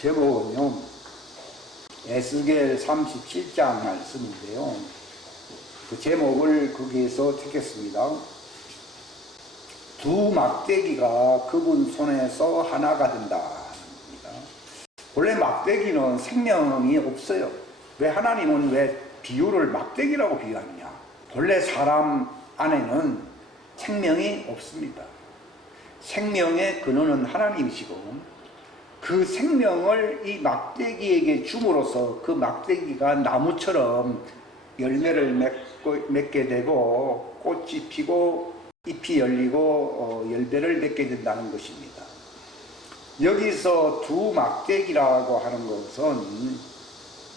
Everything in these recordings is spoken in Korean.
제목은요, 에스겔 37장 말씀인데요. 그 제목을 거기에서 택했습니다. 두 막대기가 그분 손에서 하나가 된다. 원래 막대기는 생명이 없어요. 왜 하나님은 왜 비유를 막대기라고 비유하느냐? 본래 사람 안에는 생명이 없습니다. 생명의 근원은 하나님이시고 그 생명을 이 막대기에게 줌으로써 그 막대기가 나무처럼 열매를 맺게 되고 꽃이 피고 잎이 열리고 열매를 맺게 된다는 것입니다. 여기서 두 막대기라고 하는 것은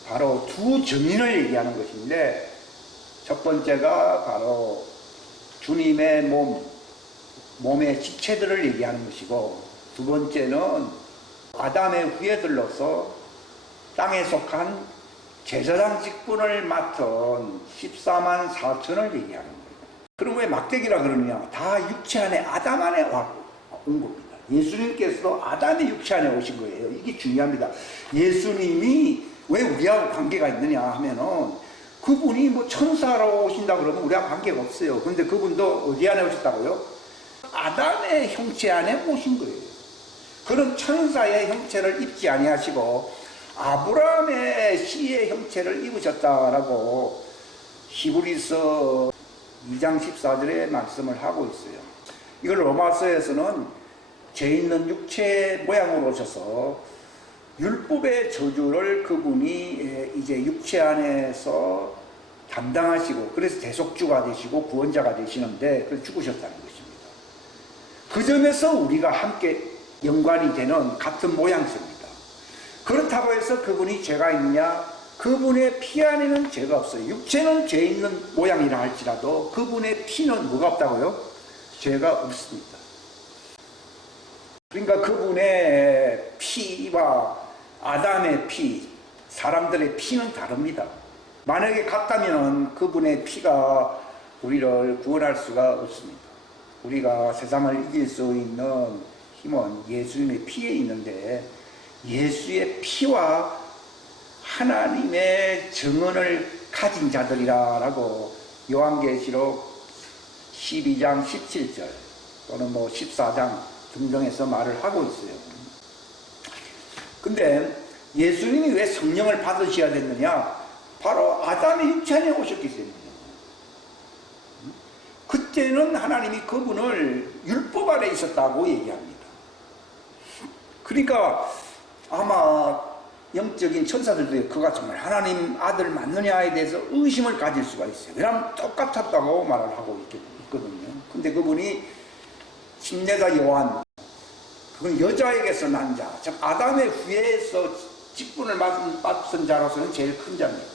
바로 두 증인을 얘기하는 것인데, 첫 번째가 바로 주님의 몸의 지체들을 얘기하는 것이고, 두 번째는 아담의 후예들로서 땅에 속한 제사장 직분을 맡은 14만 4천을 얘기하는 거예요. 그럼 왜 막대기라 그러느냐? 다 육체 안에 아담 안에 온 겁니다. 예수님께서도 아담의 육체 안에 오신 거예요. 이게 중요합니다. 예수님이 왜 우리하고 관계가 있느냐 하면은, 그분이 뭐 천사로 오신다 그러면 우리하고 관계가 없어요. 근데 그분도 어디 안에 오셨다고요? 아담의 형체 안에 오신 거예요. 그런 천사의 형체를 입지 아니하시고 아브라함의 씨의 형체를 입으셨다라고 히브리서 2장 14절에 말씀을 하고 있어요. 이걸 로마서에서는 죄 있는 육체 모양으로 오셔서 율법의 저주를 그분이 이제 육체 안에서 담당하시고, 그래서 대속주가 되시고 구원자가 되시는데 그래서 죽으셨다는 것입니다. 그 점에서 우리가 함께 연관이 되는 같은 모양새입니다. 그렇다고 해서 그분이 죄가 있느냐? 그분의 피 안에는 죄가 없어요. 육체는 죄 있는 모양이라 할지라도 그분의 피는 뭐가 없다고요? 죄가 없습니다. 그러니까 그분의 피와 아담의 피, 사람들의 피는 다릅니다. 만약에 같다면 그분의 피가 우리를 구원할 수가 없습니다. 우리가 세상을 이길 수 있는 힘은 예수님의 피에 있는데, 예수의 피와 하나님의 증언을 가진 자들이라고 요한계시록 12장 17절 또는 14장 등등에서 말을 하고 있어요. 근데 예수님이 왜 성령을 받으셔야 됐느냐? 바로 아담의 육체 안에 오셨기 때문에. 그때는 하나님이 그분을 율법 아래 있었다고 얘기합니다. 그러니까 아마 영적인 천사들도 그가 정말 하나님 아들 맞느냐에 대해서 의심을 가질 수가 있어요. 왜냐하면 똑같았다고 말을 하고 있거든요. 근데 그분이 침례자 요한, 그건 여자에게서 난 자, 즉 아담의 후예에서 직분을 맡은 자로서는 제일 큰 자입니다.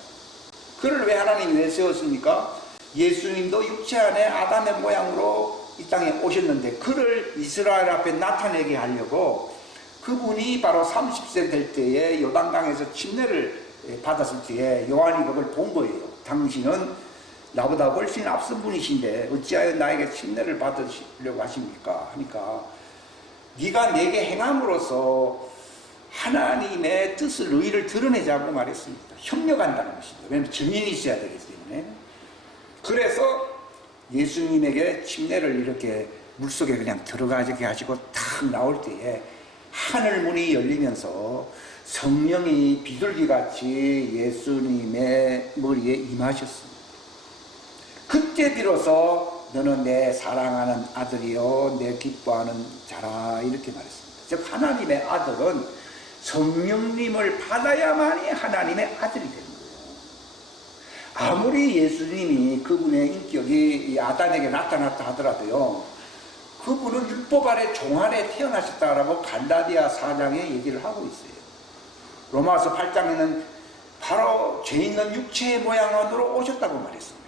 그를 왜 하나님이 내세웠습니까? 예수님도 육체 안에 아담의 모양으로 이 땅에 오셨는데, 그를 이스라엘 앞에 나타내게 하려고 그분이 바로 30세 될 때에 요단강에서 침례를 받았을 때에 요한이 그걸 본 거예요. 당신은 나보다 훨씬 앞선 분이신데 어찌하여 나에게 침례를 받으시려고 하십니까? 하니까 네가 내게 행함으로써 하나님의 뜻을, 의의를 드러내자고 말했습니다. 협력한다는 것입니다. 왜냐하면 증인이 있어야 되기 때문에. 그래서 예수님에게 침례를 이렇게 물속에 그냥 들어가게 하시고 탁 나올 때에 하늘 문이 열리면서 성령이 비둘기같이 예수님의 머리에 임하셨습니다. 그때 비로소 너는 내 사랑하는 아들이요 내 기뻐하는 자라, 이렇게 말했습니다. 즉 하나님의 아들은 성령님을 받아야만이 하나님의 아들이 되는 거예요. 아무리 예수님이 그분의 인격이 아담에게 나타났다 하더라도요, 그분은 율법 아래 종 아래 태어나셨다라고 갈라디아 4장에 얘기를 하고 있어요. 로마서 8장에는 바로 죄 있는 육체의 모양으로 오셨다고 말했습니다.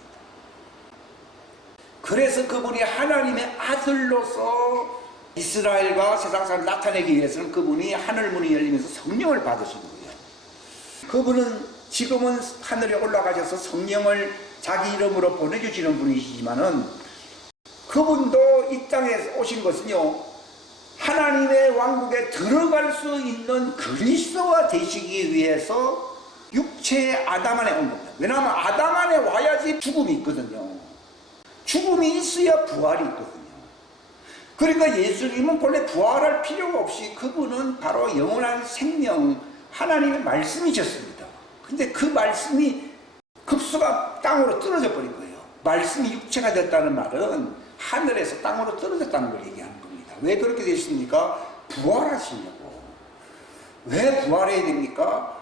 그래서 그분이 하나님의 아들로서 이스라엘과 세상 사람을 나타내기 위해서는 그분이 하늘 문이 열리면서 성령을 받으신 거예요. 그분은 지금은 하늘에 올라가셔서 성령을 자기 이름으로 보내주시는 분이시지만은, 그분도 이 땅에 오신 것은요, 하나님의 왕국에 들어갈 수 있는 그리스도가 되시기 위해서 육체의 아담 안에 온 겁니다. 왜냐하면 아담 안에 와야지 죽음이 있거든요. 죽음이 있어야 부활이 있거든요. 그러니까 예수님은 본래 부활할 필요가 없이 그분은 바로 영원한 생명, 하나님의 말씀이셨습니다. 근데 그 말씀이 급수가 땅으로 떨어져 버린 거예요. 말씀이 육체가 됐다는 말은 하늘에서 땅으로 떨어졌다는 걸 얘기하는 겁니다. 왜 그렇게 됐습니까? 부활하시려고. 왜 부활해야 됩니까?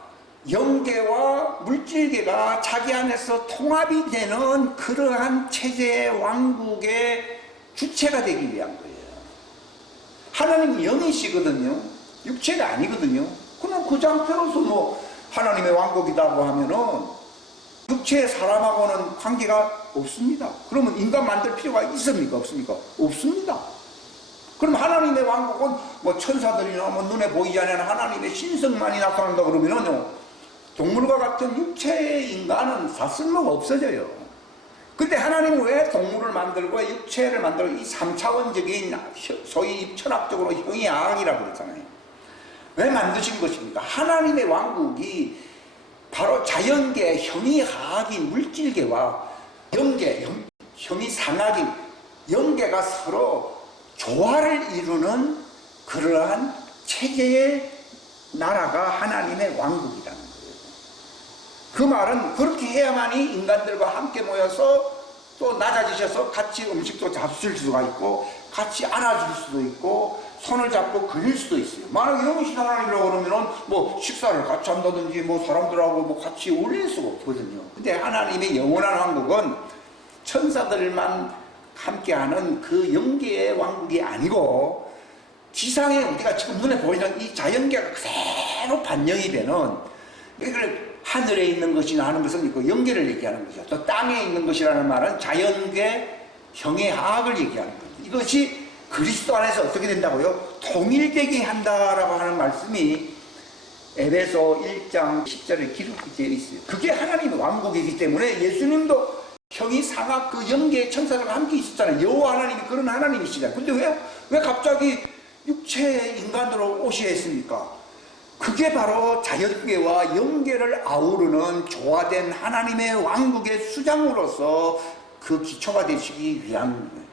영계와 물질계가 자기 안에서 통합이 되는 그러한 체제의 왕국의 주체가 되기 위한 거예요. 하나님은 영이시거든요. 육체가 아니거든요. 그럼 그 상태로서 뭐 하나님의 왕국이라고 하면은 육체의 사람하고는 관계가 없습니다. 그러면 인간 만들 필요가 있습니까? 없습니까? 없습니다. 그럼 하나님의 왕국은 뭐 천사들이나 뭐 눈에 보이지 않는 하나님의 신성만이 나타난다 그러면은요, 동물과 같은 육체의 인간은 다 쓸모가 없어져요. 근데 하나님은 왜 동물을 만들고 육체를 만들고 이 3차원적인 소위 철학적으로 형이 악이라고 그랬잖아요. 왜 만드신 것입니까? 하나님의 왕국이 바로 자연계 형이 하악인 물질계와 영계 형이 상악인 영계가 서로 조화를 이루는 그러한 체계의 나라가 하나님의 왕국이라는 거예요. 그 말은 그렇게 해야만이 인간들과 함께 모여서 또 낮아지셔서 같이 음식도 잡수실 수가 있고 같이 안아줄 수도 있고 손을 잡고 그릴 수도 있어요. 만약 영이신 하나님이라고 그러면은 뭐 식사를 같이 한다든지 뭐 사람들하고 뭐 같이 어울릴 수가 없거든요. 근데 하나님의 영원한 왕국은 천사들만 함께하는 그 영계의 왕국이 아니고 지상에 우리가 지금 눈에 보이는 이 자연계가 그대로 반영이 되는, 이걸 하늘에 있는 것이나 하는 것은 그 영계를 얘기하는 거죠. 또 땅에 있는 것이라는 말은 자연계 형의 하악을 얘기하는 거죠. 이것이 그리스도 안에서 어떻게 된다고요? 통일되게 한다라고 하는 말씀이 에베소 1장 10절에 기록되어 있어요. 그게 하나님의 왕국이기 때문에 예수님도 형이 상악 그 영계의 천사들과 함께 있었잖아요. 여호와 하나님이 그런 하나님이시잖아요. 근데 왜 갑자기 육체의 인간으로 오셔야 했습니까? 그게 바로 자연계와 영계를 아우르는 조화된 하나님의 왕국의 수장으로서 그 기초가 되시기 위한 거예요.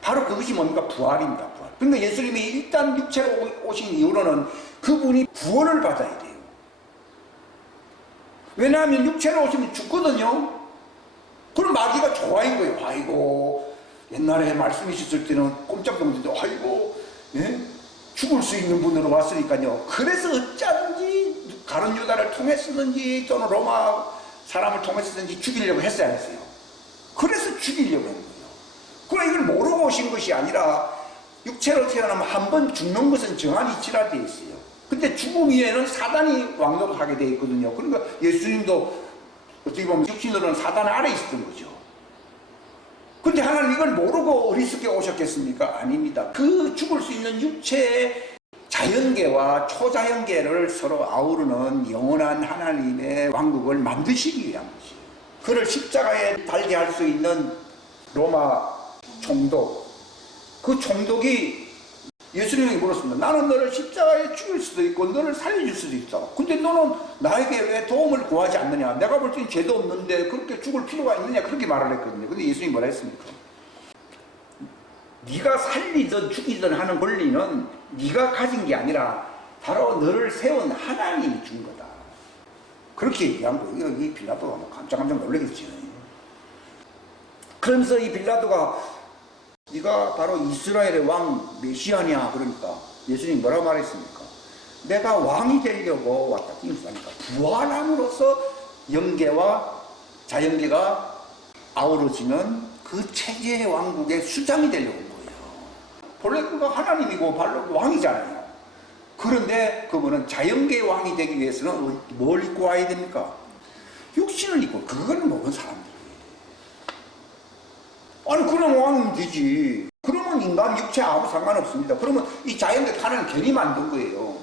바로 그것이 뭡니까? 부활입니다. 부활. 그러니까 예수님이 일단 육체로 오신 이후로는 그분이 구원을 받아야 돼요. 왜냐하면 육체로 오시면 죽거든요. 그럼 마귀가 좋아인 거예요. 아이고, 옛날에 말씀이셨을 때는 꼼짝 놀랐는데 아이고, 예? 죽을 수 있는 분으로 왔으니까요. 그래서 어쩐지 가룟 유다를 통해서든지 또는 로마 사람을 통해서든지 죽이려고 했어야 했어요. 그래서 죽이려고 한 거예요. 그러나 이걸 모르고 오신 것이 아니라 육체로 태어나면 한 번 죽는 것은 정한 이치라 되어 있어요. 근데 죽음 위에는 사단이 왕노릇하게 되어 있거든요. 그러니까 예수님도 어떻게 보면 육신으로는 사단 아래 있었던 거죠. 근데 하나님 이걸 모르고 어리석게 오셨겠습니까? 아닙니다. 그 죽을 수 있는 육체의 자연계와 초자연계를 서로 아우르는 영원한 하나님의 왕국을 만드시기 위한 것이에요. 그를 십자가에 달게 할 수 있는 로마 총독, 그 총독이 예수님에게 물었습니다. 나는 너를 십자가에 죽일 수도 있고 너를 살려줄 수도 있다. 근데 너는 나에게 왜 도움을 구하지 않느냐? 내가 볼 때는 죄도 없는데 그렇게 죽을 필요가 있느냐? 그렇게 말을 했거든요. 근데 예수님이 뭐라 했습니까? 네가 살리든 죽이든 하는 권리는 네가 가진 게 아니라 바로 너를 세운 하나님이 준 거다. 그렇게 얘기한 거예요. 이 빌라도가 깜짝깜짝 놀라겠죠. 그러면서 이 빌라도가 네가 바로 이스라엘의 왕 메시아냐? 그러니까 예수님이 뭐라고 말했습니까? 내가 왕이 되려고 왔다. 그러니까 부활함으로써 영계와 자연계가 아우러지는 그 체제의 왕국의 수장이 되려고 온 거예요. 본래 그가 하나님이고 바로 왕이잖아요. 그런데 그분은 자연계의 왕이 되기 위해서는 뭘 입고 와야 됩니까? 육신을 입고, 그걸 먹은 사람들. 아니 그럼 왕이면 되지. 그러면 인간 육체 아무 상관없습니다. 그러면 이 자연계 하나는 괜히 만든 거예요.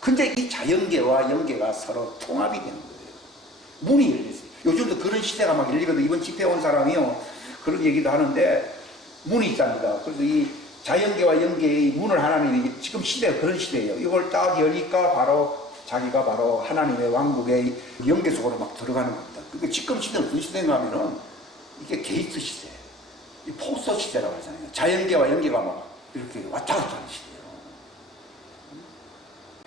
근데 이 자연계와 영계가 서로 통합이 되는 거예요. 문이 열렸어요. 요즘도 그런 시대가 막 열리거든요. 이번 집회 온 사람이요 그런 얘기도 하는데 문이 있답니다. 그래서 이 자연계와 영계의 문을 하나님이 지금 시대가 그런 시대예요. 이걸 딱 여니까 바로 자기가 바로 하나님의 왕국의 영계 속으로 막 들어가는 겁니다. 그러니까 지금 시대는 무슨 시대인가 하면은 이게 게이트 시대, 이 포스터 시대라고 하잖아요. 자연계와 영계가 막 이렇게 왔다 갔다 하는 시대예요.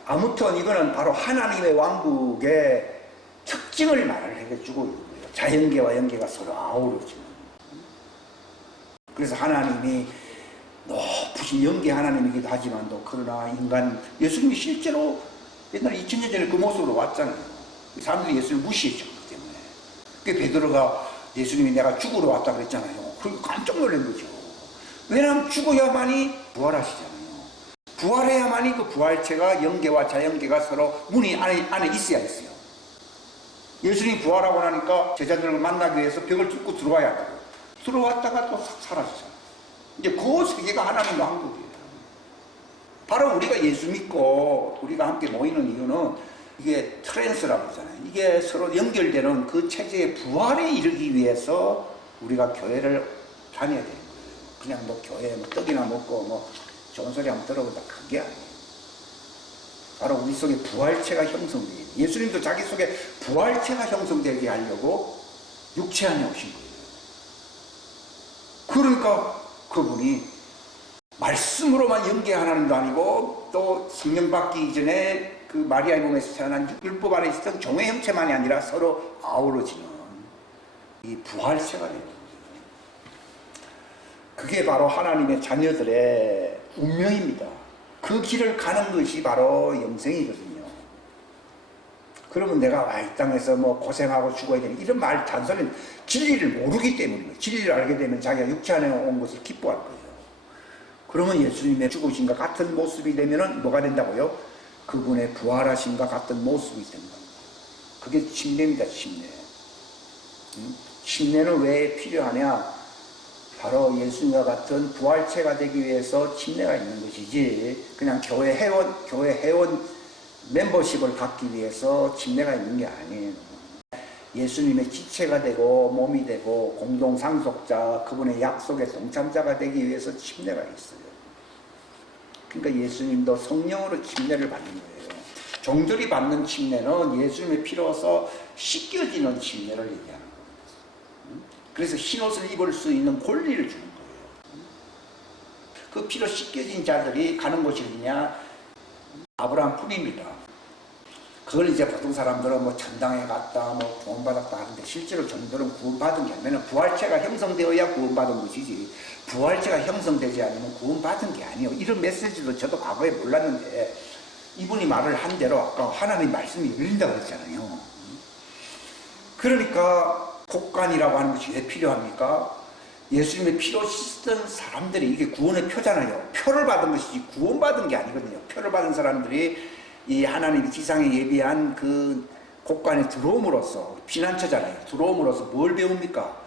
아무튼 이거는 바로 하나님의 왕국의 특징을 말을 해주고 있는 거예요. 자연계와 영계가 서로 아우러지는. 그래서 하나님이 높으신 영계 하나님이기도 하지만도 그러나 인간, 예수님이 실제로 옛날에 2000년 전에 그 모습으로 왔잖아요. 사람들이 예수님을 무시했기 때문에. 그 베드로가 예수님이 내가 죽으러 왔다 그랬잖아요. 그리고 깜짝 놀란 거죠. 왜냐하면 죽어야만이 부활하시잖아요. 부활해야만이 그 부활체가 영계와 자연계가 서로 문이 안에 있어야 있어요. 예수님이 부활하고 나니까 제자들을 만나기 위해서 벽을 뚫고 들어와야 한다고. 들어왔다가 또 싹 사라지잖아요. 이제 그 세계가 하나님 왕국이에요. 바로 우리가 예수 믿고 우리가 함께 모이는 이유는 이게 트랜스라고 하잖아요. 이게 서로 연결되는 그 체제의 부활에 이르기 위해서 우리가 교회를 다녀야 되는 거예요. 그냥 뭐 교회에 뭐 떡이나 먹고 뭐 좋은 소리 한번 들어보다 그게 아니에요. 바로 우리 속에 부활체가 형성되게, 예수님도 자기 속에 부활체가 형성되게 하려고 육체 안에 오신 거예요. 그러니까 그분이 말씀으로만 연계하는 도 아니고 또 성령 받기 이전에 그 마리아의 몸에서 태어난 율법 안에 있었던 종의 형체만이 아니라 서로 아우러지는 이 부활체가 되는 거예요. 그게 바로 하나님의 자녀들의 운명입니다. 그 길을 가는 것이 바로 영생이거든요. 그러면 내가 이 땅에서 뭐 고생하고 죽어야 되는 이런 말 잔소리는 진리를 모르기 때문이에요. 진리를 알게 되면 자기가 육체 안에 온 것을 기뻐할 거예요. 그러면 예수님의 죽으신과 같은 모습이 되면은 뭐가 된다고요? 그분의 부활하신과 같은 모습이 된다. 그게 침례입니다, 침례. 침례는 왜 필요하냐? 바로 예수님과 같은 부활체가 되기 위해서 침례가 있는 것이지, 그냥 교회 회원 멤버십을 갖기 위해서 침례가 있는 게 아니에요. 예수님의 지체가 되고 몸이 되고 공동 상속자, 그분의 약속의 동참자가 되기 위해서 침례가 있어요. 그러니까 예수님도 성령으로 침례를 받는 거예요. 종들이 받는 침례는 예수님의 피로서 씻겨지는 침례를 얘기하는 거예요. 그래서 흰옷을 입을 수 있는 권리를 주는 거예요. 그 피로 씻겨진 자들이 가는 곳이 어디냐? 아브라함 뿐입니다. 그걸 이제 보통 사람들은 뭐 천당에 갔다, 뭐 구원받았다 하는데, 실제로 종들은 구원받은 게 아니면 부활체가 형성되어야 구원받은 것이지, 부활체가 형성되지 않으면 구원받은 게 아니에요. 이런 메시지도 저도 과거에 몰랐는데, 이분이 말을 한 대로 아까 하나님 말씀이 열린다고 했잖아요. 그러니까 곡간이라고 하는 것이 왜 필요합니까? 예수님의 피로 씻던 사람들이, 이게 구원의 표잖아요. 표를 받은 것이지 구원받은 게 아니거든요. 표를 받은 사람들이 이 하나님이 지상에 예비한 그 곡간에 들어옴으로써, 피난처잖아요. 들어옴으로써 뭘 배웁니까?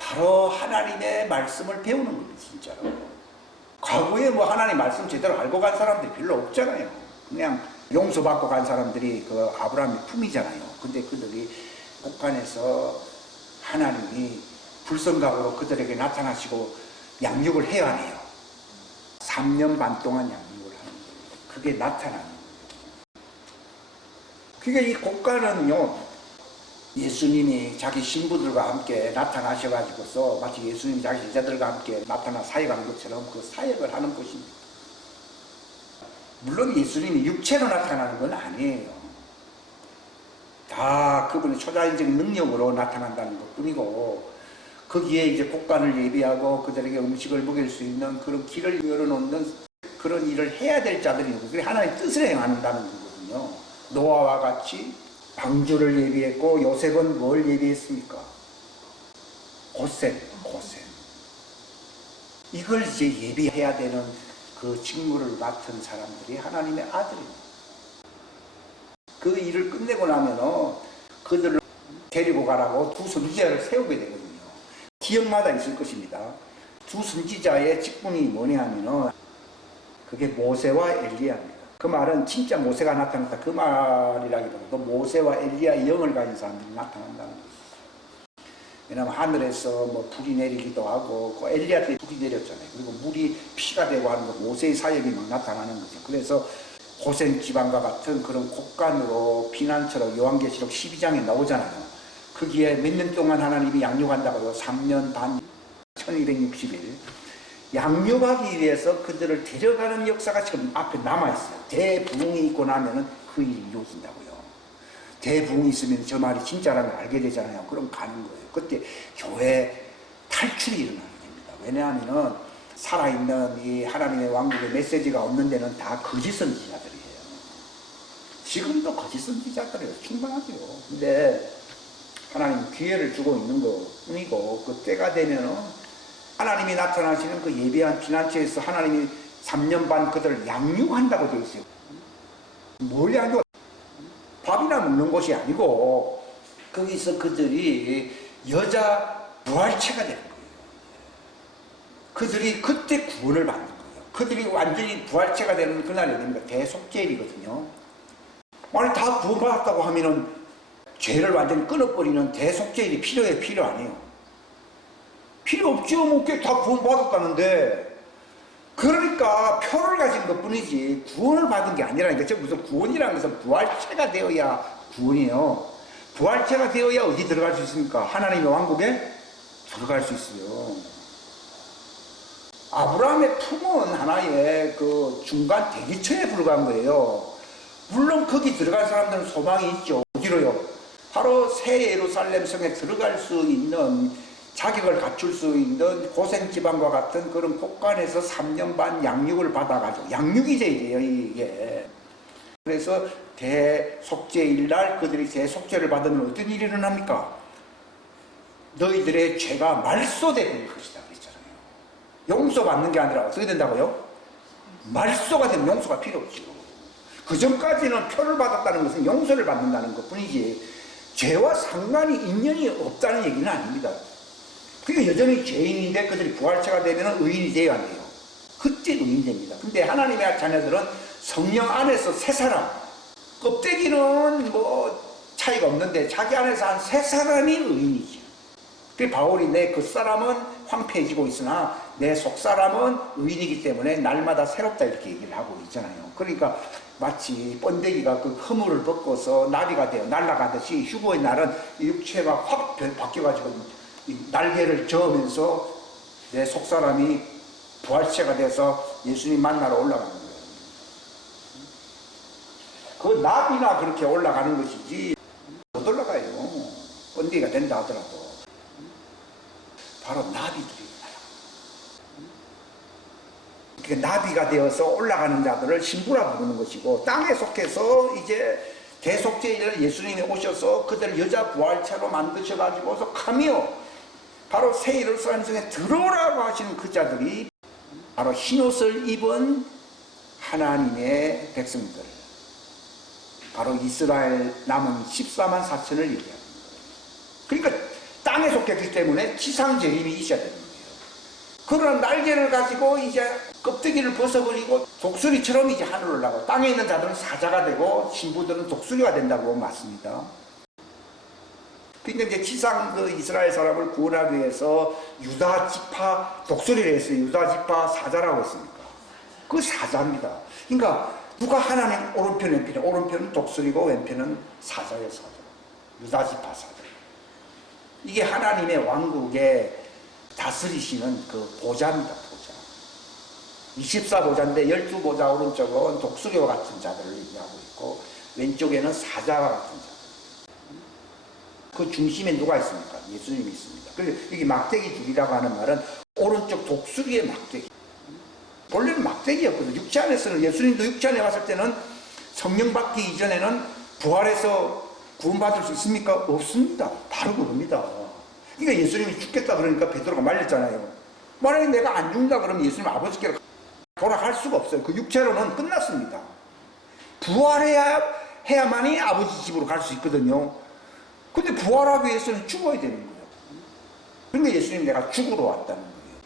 바로 하나님의 말씀을 배우는 겁니다, 진짜로. 과거에 뭐 하나님 말씀 제대로 알고 간 사람들이 별로 없잖아요. 그냥 용서받고 간 사람들이 그 아브라함의 품이잖아요. 근데 그들이 곡간에서 하나님이 불성각으로 그들에게 나타나시고 양육을 해야 해요. 3년 반 동안 양육을 하는 거예요. 그게 나타나는 거예요. 그러니까 이 곡간은요, 예수님이 자기 신부들과 함께 나타나셔가지고서 마치 예수님이 자기 제자들과 함께 나타나 사역한 것처럼 그 사역을 하는 곳입니다. 물론 예수님이 육체로 나타나는 건 아니에요. 다 그분의 초자연적 능력으로 나타난다는 것 뿐이고, 거기에 이제 곡간을 예비하고 그들에게 음식을 먹일 수 있는 그런 길을 열어놓는 그런 일을 해야 될 자들이 있고, 그게 하나님의 뜻을 행한다는 거거든요. 노아와 같이 방주를 예비했고, 요셉은 뭘 예비했습니까? 고센. 이걸 이제 예비해야 되는 그 직무를 맡은 사람들이 하나님의 아들입니다. 그 일을 끝내고 나면은 그들을 데리고 가라고 두 선지자를 세우게 되거든요. 지역마다 있을 것입니다. 두 선지자의 직분이 뭐냐 하면은 그게 모세와 엘리야입니다. 그 말은 진짜 모세가 나타났다 그 말이라기보다도 모세와 엘리야의 영을 가진 사람들이 나타난다는 거예요. 왜냐하면 하늘에서 뭐 불이 내리기도 하고 그 엘리야 때 불이 내렸잖아요. 그리고 물이 피가 되고 하는 거 모세의 사역이 막 나타나는 거죠. 그래서 고센 지방과 같은 그런 곡간으로 피난처로 요한계시록 12장에 나오잖아요. 거기에 몇 년 동안 하나님이 양육한다고요. 3년 반, 1260일. 양육하기 위해서 그들을 데려가는 역사가 지금 앞에 남아있어요. 대부흥이 있고 나면은 그 일이 이루어진다고요. 대부흥이 있으면 저 말이 진짜라는 걸 알게 되잖아요. 그럼 가는 거예요. 그때 교회 탈출이 일어나는 겁니다. 왜냐하면은 살아있는 이 하나님의 왕국의 메시지가 없는 데는 다 거짓 선지자들이에요. 지금도 거짓 선지자들이에요. 충분하죠. 근데 하나님 기회를 주고 있는 거뿐이고 그 때가 되면은 하나님이 나타나시는 그 예배한 피난처에서 하나님이 3년 반 그들을 양육한다고 되어 있어요. 뭘 양육? 밥이나 먹는 것이 아니고 거기서 그들이 여자 부활체가 되는 거예요. 그들이 그때 구원을 받는 거예요. 그들이 완전히 부활체가 되는 그날이 됩니다. 대속죄일이거든요. 만약 다 구원받았다고 하면은 죄를 완전히 끊어버리는 대속죄일이 필요해요? 필요 안 해요? 필요 없죠. 뭐 다 구원받았다는데. 그러니까 표를 가진 것 뿐이지 구원을 받은 게 아니라니까. 저 무슨 구원이라는 것은 부활체가 되어야 구원이에요. 부활체가 되어야 어디 들어갈 수 있습니까? 하나님의 왕국에 들어갈 수 있어요. 아브라함의 품은 하나의 그 중간 대기처에 불과한 거예요. 물론 거기 들어갈 사람들은 소망이 있죠. 어디로요? 바로 새 예루살렘 성에 들어갈 수 있는, 자격을 갖출 수 있는 고생지방과 같은 그런 곳간에서 3년 반 양육을 받아가지고, 양육이 돼야 돼요, 이게. 그래서 대속죄일 날 그들이 대속죄를 받으면 어떤 일이 일어납니까? 너희들의 죄가 말소되는 것이다 그랬잖아요. 용서받는 게 아니라 어떻게 된다고요? 말소가 되면 용서가 필요 없죠. 그 전까지는 표를 받았다는 것은 용서를 받는다는 것 뿐이지 죄와 상관이 인연이 없다는 얘기는 아닙니다. 그러니까 여전히 죄인인데 그들이 부활체가 되면 의인이 돼야 돼요. 그때 의인이 됩니다. 근데 하나님의 자녀들은 성령 안에서 새 사람, 껍데기는 뭐 차이가 없는데 자기 안에서 한 새 사람이 의인이지. 그 바울이 내 겉사람은 황폐해지고 있으나 내 속사람은 의인이기 때문에 날마다 새롭다 이렇게 얘기를 하고 있잖아요. 그러니까 마치 번데기가 그 허물을 벗고서 나비가 되어 날아가듯이 휴거의 날은 육체가 확 바뀌어가지고 날개를 저으면서 내 속사람이 부활체가 돼서 예수님 만나러 올라가는 거예요. 그 나비나 그렇게 올라가는 것이지 못 올라가요. 번데기가 된다 하더라도. 바로 나비들이에요. 그러니까 나비가 되어서 올라가는 자들을 신부라 부르는 것이고, 땅에 속해서 이제 대속죄일 예수님이 오셔서 그들을 여자 부활체로 만드셔가지고서 가며 바로 새 예루살렘 성에 들어오라고 하시는 그 자들이 바로 흰옷을 입은 하나님의 백성들, 바로 이스라엘 남은 14만 4천을 얘기합니다. 그러니까 땅에 속했기 때문에 지상 재림이 있어야 되는 거예요. 그러나 날개를 가지고 이제 껍데기를 벗어버리고 독수리처럼 이제 하늘을 올라가고, 땅에 있는 자들은 사자가 되고 신부들은 독수리가 된다고 맞습니다. 그러니까 이제 지상 그 이스라엘 사람을 구원하기 위해서 유다 지파 독수리를 했어요. 유다 지파 사자라고 했습니까? 그 사자입니다. 그러니까 누가 하나님 오른편 왼편에, 오른편은 독수리고 왼편은 사자예요. 사자. 유다 지파 사자. 이게 하나님의 왕국에 다스리시는 그 보좌입니다. 보좌. 24보좌인데 12보좌 오른쪽은 독수리와 같은 자들을 얘기하고 있고, 왼쪽에는 사자와 같은 자들. 그 중심에 누가 있습니까? 예수님이 있습니다. 그래서 여기 막대기 둘이라고 하는 말은 오른쪽 독수리의 막대기. 원래는 막대기였거든요. 육체 안에서는, 예수님도 육체 안에 왔을 때는 성령 받기 이전에는 부활해서 구원받을 수 있습니까? 없습니다. 바로 그겁니다. 그러니까 예수님이 죽겠다 그러니까 베드로가 말렸잖아요. 만약에 내가 안 죽는다 그러면 예수님 아버지께로 돌아갈 수가 없어요. 그 육체로는 끝났습니다. 부활해야만이 아버지 집으로 갈 수 있거든요. 근데 부활하기 위해서는 죽어야 되는 거예요. 그러니까 예수님 내가 죽으러 왔다는 거예요.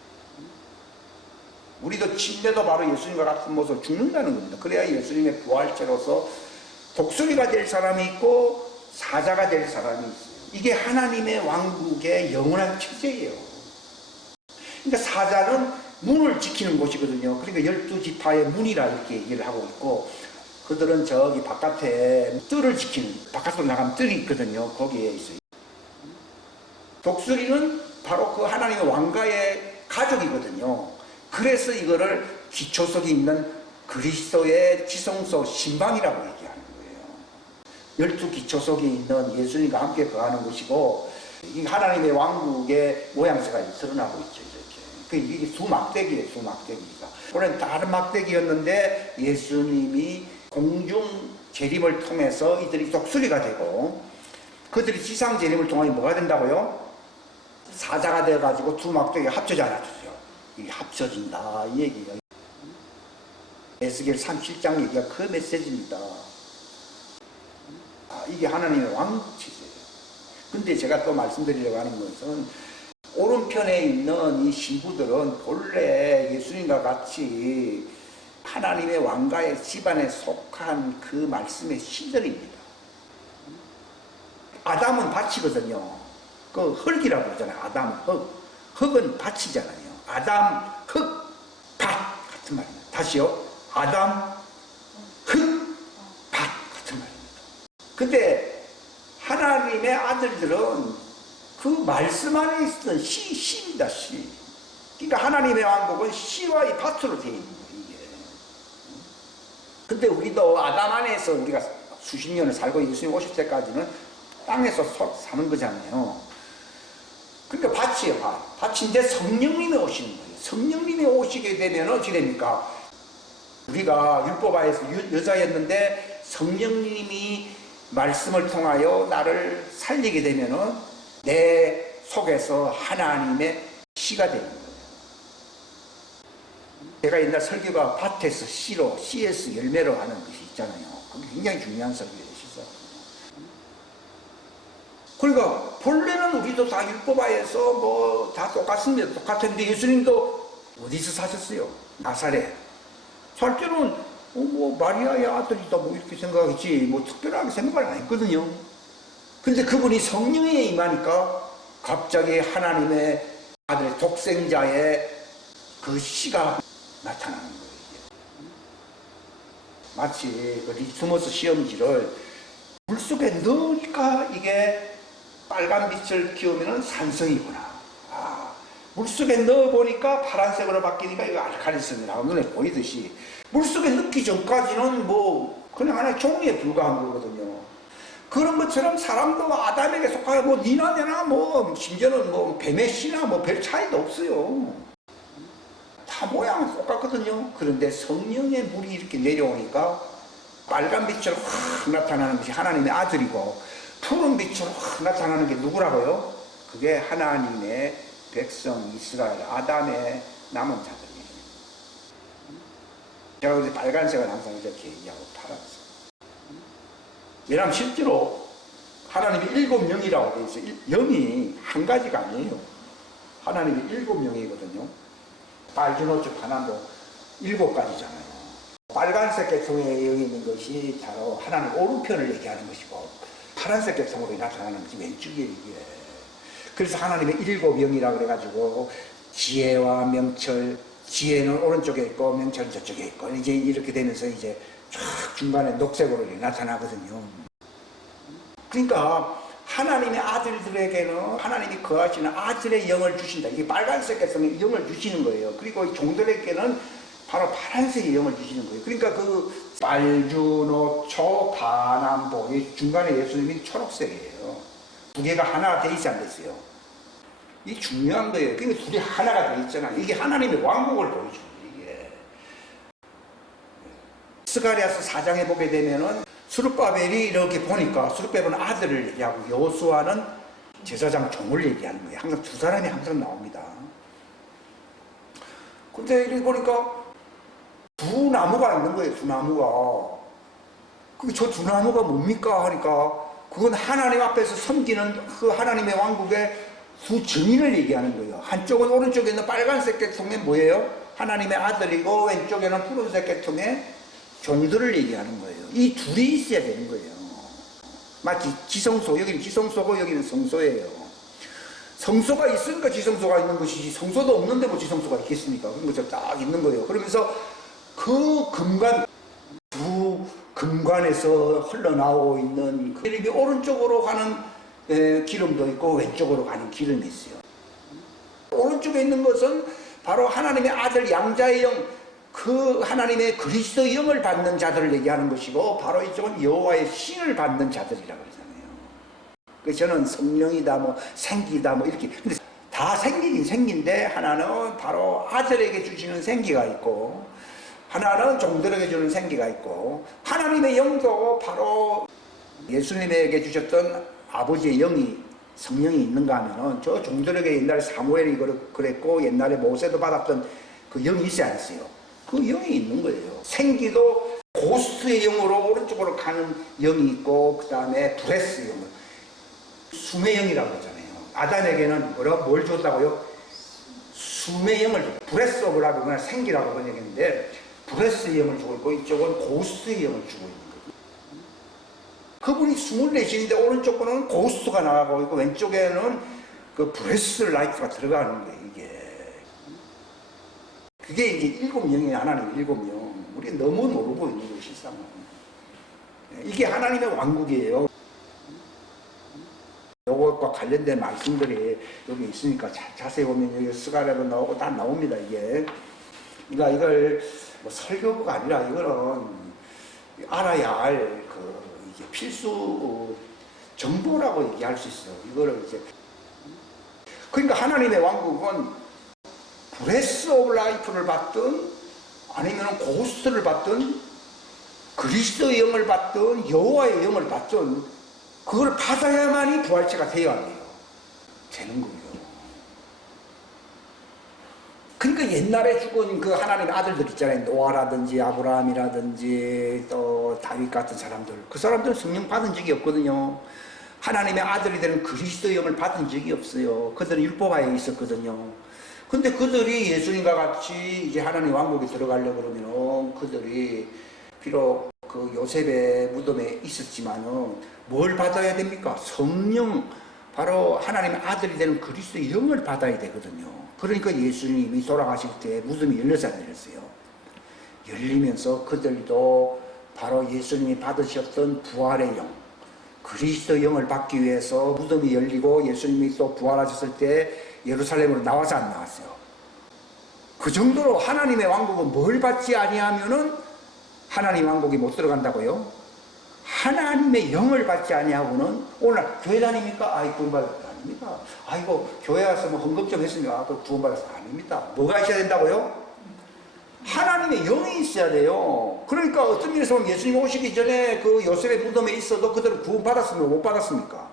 우리도 침례도 바로 예수님과 같은 모습으로 죽는다는 겁니다. 그래야 예수님의 부활체로서 독수리가 될 사람이 있고 사자가 될 사람이 있어요. 이게 하나님의 왕국의 영원한 체제예요. 그러니까 사자는 문을 지키는 곳이거든요. 그러니까 12지파의 문이라 이렇게 얘기를 하고 있고, 그들은 저기 바깥에 뜰을 지키는, 바깥으로 나가면 뜰이 있거든요. 거기에 있어요. 독수리는 바로 그 하나님의 왕가의 가족이거든요. 그래서 이거를 기초석이 있는 그리스도의 지성소 신방이라고 얘기하는 거예요. 12기초석이 있는 예수님과 함께 거하는 곳이고, 이 하나님의 왕국의 모양새가 드러나고 있죠. 이렇게. 이게 수막대기예요. 수막대기가. 원래는 다른 막대기였는데 예수님이 공중 재림을 통해서 이들이 독수리가 되고, 그들이 지상 재림을 통하여 뭐가 된다고요? 사자가 되어가지고 두 막대기가 합쳐져야죠. 이게 합쳐진다 이 얘기예요. 에스겔 37장 얘기가 그 메시지입니다. 이게 하나님의 왕국체제예요. 근데 제가 또 말씀드리려고 하는 것은, 오른편에 있는 이 신부들은 본래 예수님과 같이 하나님의 왕가의 집안에 속한 그 말씀의 시들입니다. 아담은 밭이거든요. 그 흙이라고 그러잖아요. 아담은 흙. 흙은 밭이잖아요. 아담, 흙, 밭 같은 말입니다. 다시요. 아담, 흙, 밭 같은 말입니다. 근데 하나님의 아들들은 그 말씀 안에 있었던 씨입니다. 씨. 그러니까 하나님의 왕국은 씨와 이 밭으로 되어 있는 거예요. 이게. 근데 우리도 아담 안에서 우리가 수십 년을 살고 예수님 오실 때까지는 땅에서 사는 거잖아요. 그러니까 밭이에요. 밭인데 성령님이 오시는 거예요. 성령님이 오시게 되면 어떻게 됩니까? 우리가 율법아에서 여자였는데 성령님이 말씀을 통하여 나를 살리게 되면은 내 속에서 하나님의 씨가 되는 거예요. 제가 옛날 설교가 밭에서 씨로, 씨에서 열매로 하는 것이 있잖아요. 그게 굉장히 중요한 설교예요. 그러니까 본래는 우리도 다 율법아에서 뭐 다 똑같습니다. 똑같은데 예수님도 어디서 사셨어요? 나사렛. 살 때는 뭐 마리아의 아들이다 뭐 이렇게 생각하겠지 뭐 특별하게 생각을 안 했거든요. 근데 그분이 성령에 임하니까 갑자기 하나님의 아들의 독생자의 그 씨가 나타나는 거예요. 마치 그 리트머스 시험지를 물속에 넣으니까 이게 빨간 빛을 키우면 산성이구나. 물속에 넣어보니까 파란색으로 바뀌니까 이거 알칼리성이라고 눈에 보이듯이 물속에 넣기 전까지는 뭐 그냥 하나의 종이에 불과한 거거든요. 그런 것처럼 사람도 아담에게 속하여 뭐 니나 내나 뭐 심지어는 뭐 뱀의 씨나 뭐 별 차이도 없어요. 다 모양은 똑같거든요. 그런데 성령의 물이 이렇게 내려오니까 빨간 빛으로 확 나타나는 것이 하나님의 아들이고, 푸른 빛으로 확 나타나는 게 누구라고요? 그게 하나님의 백성 이스라엘 아담의 남은 자들이에요. 제가 그래서 빨간색은 항상 이렇게 얘기하고 파란색. 왜냐하면 실제로 하나님이 7영이라고 되어 있어요. 영이 한 가지가 아니에요. 하나님이 7영이거든요. 빨주노초 가난도 7가지잖아요. 빨간색 계통에 영이 있는 것이 바로 하나님 오른편을 얘기하는 것이고, 파란색 계통으로 나타나는 것이 왼쪽이에요. 이게. 그래서 하나님의 7영이라고 그래가지고 지혜와 명철, 지혜는 오른쪽에 있고 명철은 저쪽에 있고, 이제 이렇게 되면서 이제 쫙 중간에 녹색으로 나타나거든요. 그러니까 하나님의 아들들에게는 하나님이 거하시는 아들의 영을 주신다. 이게 빨간색 계통의 영을 주시는 거예요. 그리고 종들에게는 바로 파란색의 영을 주시는 거예요. 그러니까 그 빨주노초 파남보, 중간에 예수님이 초록색이에요. 두 개가 하나가 돼 있지 않겠어요? 이게 중요한 거예요. 그러니까 둘이 하나가 돼 있잖아요. 이게 하나님의 왕국을 보여주는 거예요. 이게. 스가랴서 4장에 보게 되면은 스룹바벨이 이렇게 보니까 스룹바벨은 아들을 얘기하고 여호수아는 제사장 종을 얘기하는 거예요. 항상 두 사람이 항상 나옵니다. 근데 이렇게 보니까 두 나무가 있는 거예요. 두 나무가. 저 두 나무가 뭡니까 하니까 그건 하나님 앞에서 섬기는 그 하나님의 왕국의 두 증인을 얘기하는 거예요. 한쪽은 오른쪽에 있는 빨간색 계통에 뭐예요? 하나님의 아들이고, 왼쪽에는 푸른색 계통에 종들을 얘기하는 거예요. 이 둘이 있어야 되는 거예요. 마치 지성소, 여기는 지성소고 여기는 성소예요. 성소가 있으니까 지성소가 있는 것이지 성소도 없는데 뭐 지성소가 있겠습니까? 그런 것처럼 딱 있는 거예요. 그러면서 그 금관, 두 금관에서 흘러나오고 있는 그 기름이 오른쪽으로 가는 기름도 있고 왼쪽으로 가는 기름이 있어요. 오른쪽에 있는 것은 바로 하나님의 아들 양자의 영, 그 하나님의 그리스도의 영을 받는 자들을 얘기하는 것이고, 바로 이쪽은 여호와의 신을 받는 자들이라고 그러잖아요. 그래서 저는 성령이다, 뭐 생기다, 뭐 이렇게. 근데 다 생기긴 생긴데, 하나는 바로 아들에게 주시는 생기가 있고, 하나는 종들에게 주는 생기가 있고, 하나님의 영도 바로 예수님에게 주셨던 아버지의 영이, 성령이 있는가 하면은 저 종들에게 옛날에 사무엘이 그랬고 옛날에 모세도 받았던 그 영이 있지 않았어요. 그 영이 있는 거예요. 생기도 고스트의 영으로 오른쪽으로 가는 영이 있고, 그 다음에 브레스 영을, 숨의 영이라고 하잖아요. 아담에게는 뭘 줬다고요? 숨의 영을, 브레스 오브라고 그냥 생기라고 번역했는데 브레스의 영을 주고 있고, 이쪽은 고스트의 영을 주고 있는 거예요. 그분이 숨을 내쉬는데 오른쪽 분은 고스트가 나가고 있고 왼쪽에는 그 브레스 라이프가 들어가는 거예요. 그게 이제 일곱 영이 하나님 일곱 영. 우리 너무 모르고 있는 거예요, 실상은. 이게 하나님의 왕국이에요. 요것과 관련된 말씀들이 여기 있으니까 자세히 보면 여기 스가랴도 나오고 다 나옵니다, 이게. 그러니까 이걸 뭐 설교가 아니라 이거는 알아야 할 이게 필수 정보라고 얘기할 수 있어요. 이거를 이제. 그러니까 하나님의 왕국은 브레스 오브 라이프를 받든 아니면 고스트를 받든 그리스도의 영을 받든 여호와의 영을 받든 그걸 받아야만이 부활체가 되어야 돼요. 되는 거예요. 그러니까 옛날에 죽은 그 하나님의 아들들 있잖아요. 노아라든지 아브라함이라든지 또 다윗 같은 사람들, 그 사람들은 성령 받은 적이 없거든요. 하나님의 아들이 되는 그리스도의 영을 받은 적이 없어요. 그들은 율법하에 있었거든요. 근데 그들이 예수님과 같이 이제 하나님 왕국에 들어가려고 그러면 그들이 비록 그 요셉의 무덤에 있었지만은 뭘 받아야 됩니까? 성령, 바로 하나님의 아들이 되는 그리스도의 영을 받아야 되거든요. 그러니까 예수님이 돌아가실 때 무덤이 열려서 안 열렸어요. 열리면서 그들도 바로 예수님이 받으셨던 부활의 영, 그리스도의 영을 받기 위해서 무덤이 열리고 예수님이 또 부활하셨을 때 예루살렘으로 나와서 안 나왔어요. 그 정도로 하나님의 왕국은 뭘 받지 아니하면은 하나님 왕국이 못 들어간다고요? 하나님의 영을 받지 아니하고는 오늘 교회 다닙니까? 아이 구원받았다. 아닙니다. 아이고 교회 와서 뭐 헌금 좀 했으니까 또 구원받았어. 아닙니다. 뭐가 있어야 된다고요? 하나님의 영이 있어야 돼요. 그러니까 어떤 면에서 보면 예수님 오시기 전에 그 요셉의 무덤에 있어도 그들은 구원받았습니까? 못 받았습니까?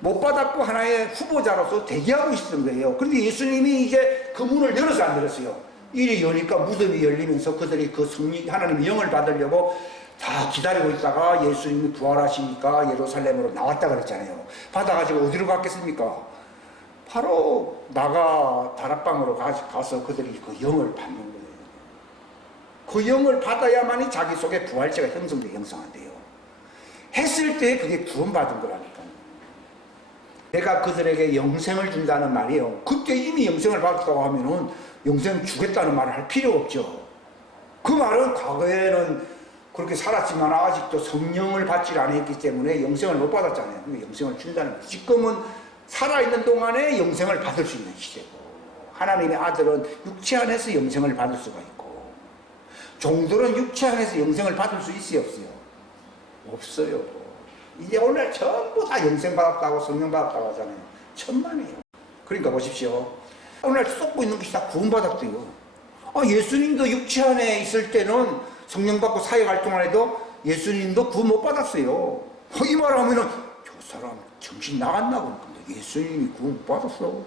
못 받았고 하나의 후보자로서 대기하고 있었던 거예요. 그런데 예수님이 이제 그 문을 열어서 안 열었어요. 이리 여니까 무덤이 열리면서 그들이 그 성령, 하나님의 영을 받으려고 다 기다리고 있다가 예수님이 부활하시니까 예루살렘으로 나왔다 그랬잖아요. 받아가지고 어디로 갔겠습니까? 바로 나가 다락방으로 가서 그들이 그 영을 받는 거예요. 그 영을 받아야만이 자기 속에 부활체가 형성한대요. 했을 때 그게 구원받은 거라니까. 내가 그들에게 영생을 준다는 말이에요. 그때 이미 영생을 받았다고 하면은 영생 주겠다는 말을 할 필요 없죠. 그 말은 과거에는 그렇게 살았지만 아직도 성령을 받지 않았기 때문에 영생을 못 받았잖아요. 그러니까 영생을 준다는 거예요. 지금은 살아있는 동안에 영생을 받을 수 있는 시대고, 하나님의 아들은 육체 안에서 영생을 받을 수가 있고, 종들은 육체 안에서 영생을 받을 수 있어요, 없어요? 없어요. 이제 오늘 전부 다 영생 받았다고 성령 받았다고 하잖아요. 천만이에요. 그러니까 보십시오. 오늘 쏟고 있는 것이 다 구원받았대요. 예수님도 육체 안에 있을 때는 성령 받고 사회 활동을 해도 예수님도 구원 못 받았어요. 이 말하면은 저 사람 정신 나갔나 보니까 예수님이 구원 못 받았어.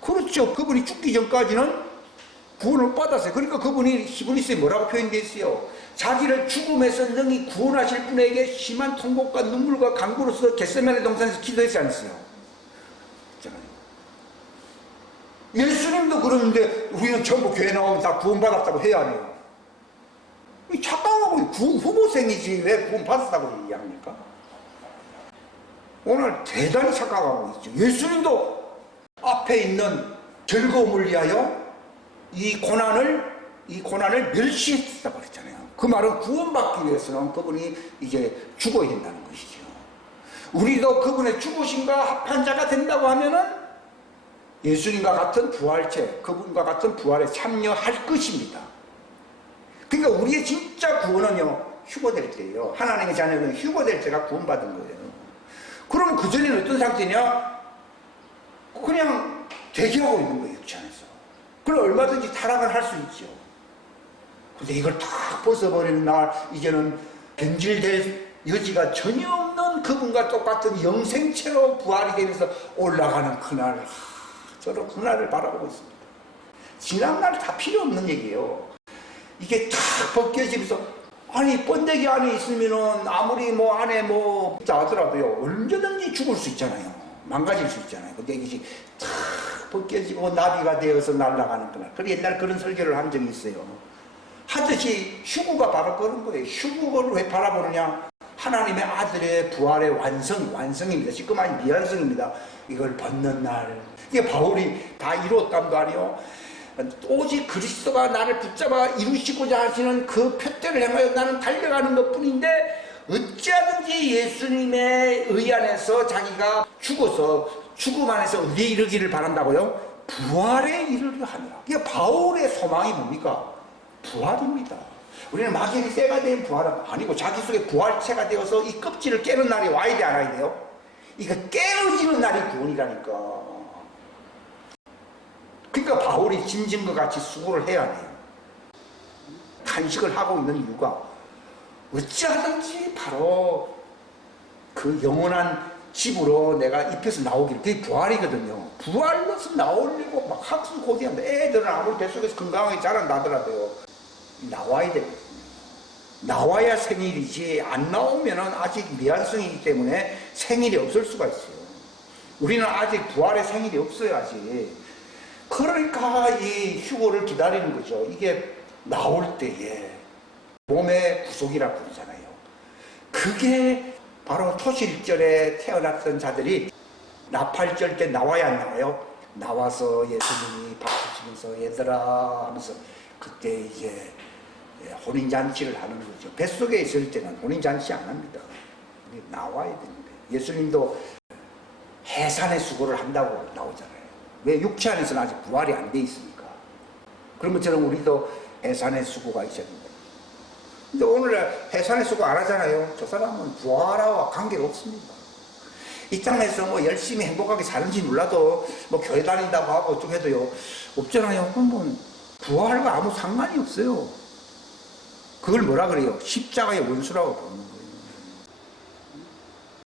그렇죠. 그분이 죽기 전까지는 구원을 못 받았어요. 그러니까 그분이 히브리서에 뭐라고 표현되어 있어요? 자기를 죽음에서 능히 구원하실 분에게 심한 통곡과 눈물과 간구로서 겟세마네 동산에서 기도했지 않았어요? 있잖아요. 예수님도 그러는데 우리는 전부 교회 나오면 다 구원받았다고 해야 해요. 착각하고 구원 후보생이지 왜 구원받았다고 얘기합니까? 오늘 대단히 착각하고 있죠. 예수님도 앞에 있는 즐거움을 위하여 이 고난을 멸시했다고 그랬잖아요. 그 말은 구원받기 위해서는 그분이 이제 죽어야 된다는 것이죠. 우리도 그분의 죽으심과 합한 자가 된다고 하면은 예수님과 같은 부활체, 그분과 같은 부활에 참여할 것입니다. 그러니까 우리의 진짜 구원은요, 휴거될 때예요. 하나님의 자녀는 휴거될 때가 구원받은 거예요. 그러면 그전에는 어떤 상태냐? 그냥 대기하고 있는 거예요, 육체 안에서. 그럼 얼마든지 타락을 할 수 있죠. 근데 이걸 딱 벗어버리는 날, 이제는 변질될 여지가 전혀 없는 그분과 똑같은 영생체로 부활이 되면서 올라가는 그날, 저는 그날을 바라보고 있습니다. 지난 날 다 필요 없는 얘기예요. 이게 탁 벗겨지면서, 아니 번데기 안에 있으면은 아무리 뭐 안에 뭐 있다 하더라도요, 언제든지 죽을 수 있잖아요. 망가질 수 있잖아요. 근데 이것이 탁 벗겨지고 나비가 되어서 날아가는 그날. 그래 옛날 그런 설교를 한 적이 있어요. 하듯이 휴구가 바로 그런 거예요. 휴구를 왜 바라보느냐? 하나님의 아들의 부활의 완성입니다. 지금 아니 미완성입니다. 이걸 벗는 날. 이게 바울이 다 이루었담도 아니요. 오직 그리스도가 나를 붙잡아 이루시고자 하시는 그 표대를 향하여 나는 달려가는 것 뿐인데, 어찌하든지 예수님의 의 안에서 자기가 죽어서 죽음 안에서 어디에 이르기를 바란다고요? 부활에 이르려 하느라. 이게 바울의 소망이 뭡니까? 부활입니다. 우리는 막연히 때가 된 부활은 아니고 자기 속에 부활체가 되어서 이 껍질을 깨는 날이 와야 돼, 알아야 돼요? 이거 깨어지는 날이 구원이라니까. 그러니까 바울이 짐진 것 같이 수고를 해야 돼요. 탄식을 하고 있는 이유가 어찌하든지 바로 그 영원한 집으로 내가 입혀서 나오기를, 그게 부활이거든요. 부활로서 나오려고 막 학수고대한다. 애들은 아무리 뱃속에서 건강하게 자란다더라도요, 나와야 되거든요. 나와야 생일이지, 안 나오면은 아직 미완성이기 때문에 생일이 없을 수가 있어요. 우리는 아직 부활의 생일이 없어요, 아직. 그러니까 이 휴고를 기다리는 거죠. 이게 나올 때에 몸의 구속이라고 부르잖아요. 그게 바로 토실절에 태어났던 자들이 나팔절 때 나와야 안 나와요? 나와서 예수님이 박수치면서 얘들아 하면서 그때 이제 혼인잔치를 하는 거죠. 뱃속에 있을 때는 혼인잔치 안 합니다. 나와야 됩니다. 예수님도 해산의 수고를 한다고 나오잖아요. 왜? 육체 안에서는 아직 부활이 안 돼 있으니까. 그런 것처럼 우리도 해산의 수고가 있어야 된다. 근데 오늘 해산의 수고 안 하잖아요. 저 사람은 부활하와 관계가 없습니다. 이 땅에서 뭐 열심히 행복하게 사는지 몰라도 뭐 교회 다닌다고 하고 좀 해도요, 없잖아요. 그러면 부활과 아무 상관이 없어요. 그걸 뭐라 그래요? 십자가의 원수라고 보는 거예요.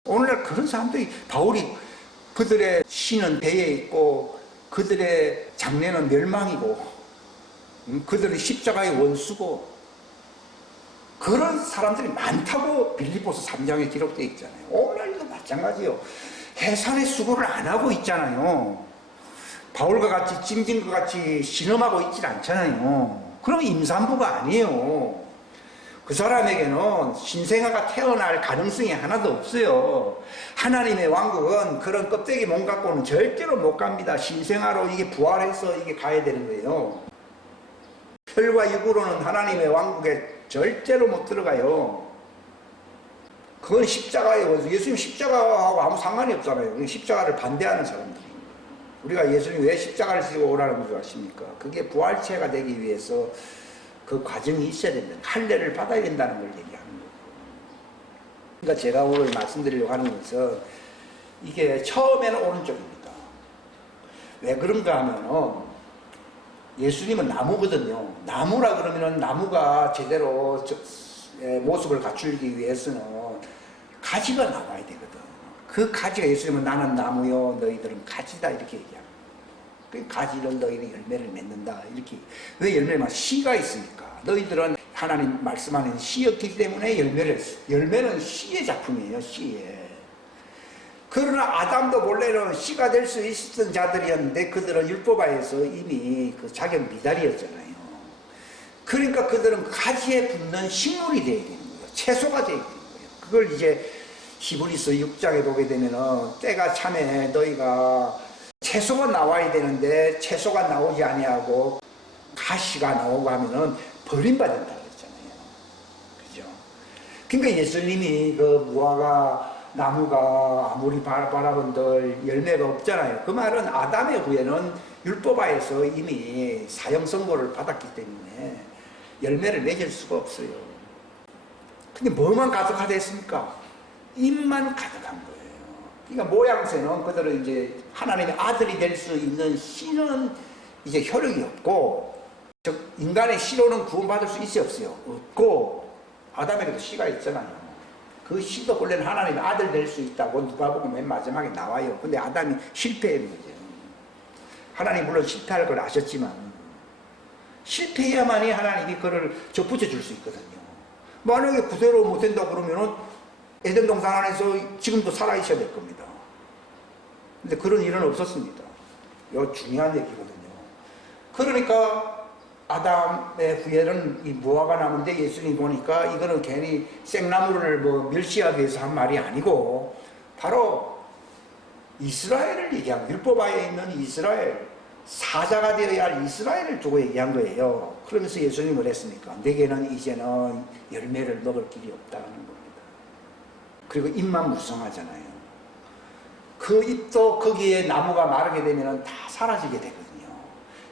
오늘날 그런 사람들이, 바울이 그들의 신은 배에 있고 그들의 장래는 멸망이고 그들은 십자가의 원수고, 그런 사람들이 많다고 빌립보서 3장에 기록되어 있잖아요. 오늘도 마찬가지예요. 해산의 수고를 안 하고 있잖아요. 바울과 같이 찜진 것 같이 신음하고 있질 않잖아요. 그럼 임산부가 아니에요. 그 사람에게는 신생아가 태어날 가능성이 하나도 없어요. 하나님의 왕국은 그런 껍데기 몸 갖고는 절대로 못 갑니다. 신생아로 이게 부활해서 이게 가야 되는 거예요. 혈과 육으로는 하나님의 왕국에 절대로 못 들어가요. 그건 십자가의 원수. 예수님 십자가하고 아무 상관이 없잖아요. 십자가를 반대하는 사람들이. 우리가 예수님 왜 십자가를 지고 오라는 줄 아십니까? 그게 부활체가 되기 위해서 그 과정이 있어야 된다. 할례를 받아야 된다는 걸 얘기하는 거예요. 그러니까 제가 오늘 말씀드리려고 하는 것은 이게 처음에는 오른쪽입니다. 왜 그런가 하면은 예수님은 나무거든요. 나무라 그러면은 나무가 제대로 모습을 갖추기 위해서는 가지가 나와야 되거든. 그 가지가, 예수님은 나는 나무요 너희들은 가지다 이렇게 얘기합니다. 그 가지를 너희는 열매를 맺는다 이렇게. 왜 열매를 맺는다? 씨가 있으니까. 너희들은 하나님 말씀 안에 씨였기 때문에 열매를 했어요. 열매는 씨의 작품이에요. 씨의. 그러나 아담도 본래는 씨가 될 수 있었던 자들이었는데 그들은 율법하에서 이미 그 자격 미달이었잖아요. 그러니까 그들은 가지에 붙는 식물이 되어야 되는 거예요. 채소가 되어야 되는 거예요. 그걸 이제 히브리서 6장에 보게 되면은 때가 참에 너희가 채소가 나와야 되는데 채소가 나오지 아니하고 가시가 나오고 하면은 버림받는다 그랬잖아요. 그죠? 그러니까 예수님이 그 무화과 나무가 아무리 바라본들 열매가 없잖아요. 그 말은 아담의 후에는 율법하에서 이미 사형 선고를 받았기 때문에 열매를 맺을 수가 없어요. 근데 뭐만 가득하다 했습니까? 입만 가득한 거예요. 그러니까 모양새는 그들은 이제 하나님의 아들이 될 수 있는 씨는 이제 혈육이 없고, 즉 인간의 씨로는 구원받을 수 있어요, 없어요? 없고, 아담에게도 씨가 있잖아요. 그 씨도 원래는 하나님의 아들 될 수 있다고 누가복음 맨 마지막에 나와요. 근데 아담이 실패한 거죠. 하나님 물론 실패할 걸 아셨지만 실패해야만이 하나님이 그를 붙여줄 수 있거든요. 만약에 그대로 못 된다 그러면은 에덴 동산 안에서 지금도 살아 있어야 될 겁니다. 근데 그런 일은 없었습니다. 이거 중요한 얘기거든요. 그러니까 아담의 후에는 이 무화과 나무인데 예수님이 보니까 이거는 괜히 생나무를 뭐 멸시하기 위해서 한 말이 아니고 바로 이스라엘을 얘기한, 율법하에 있는 이스라엘, 사자가 되어야 할 이스라엘을 두고 얘기한 거예요. 그러면서 예수님이 뭐랬습니까? 내게는 이제는 열매를 먹을 길이 없다는 겁니다. 그리고 잎만 무성하잖아요. 그 잎도 거기에 나무가 마르게 되면 다 사라지게 되거든요.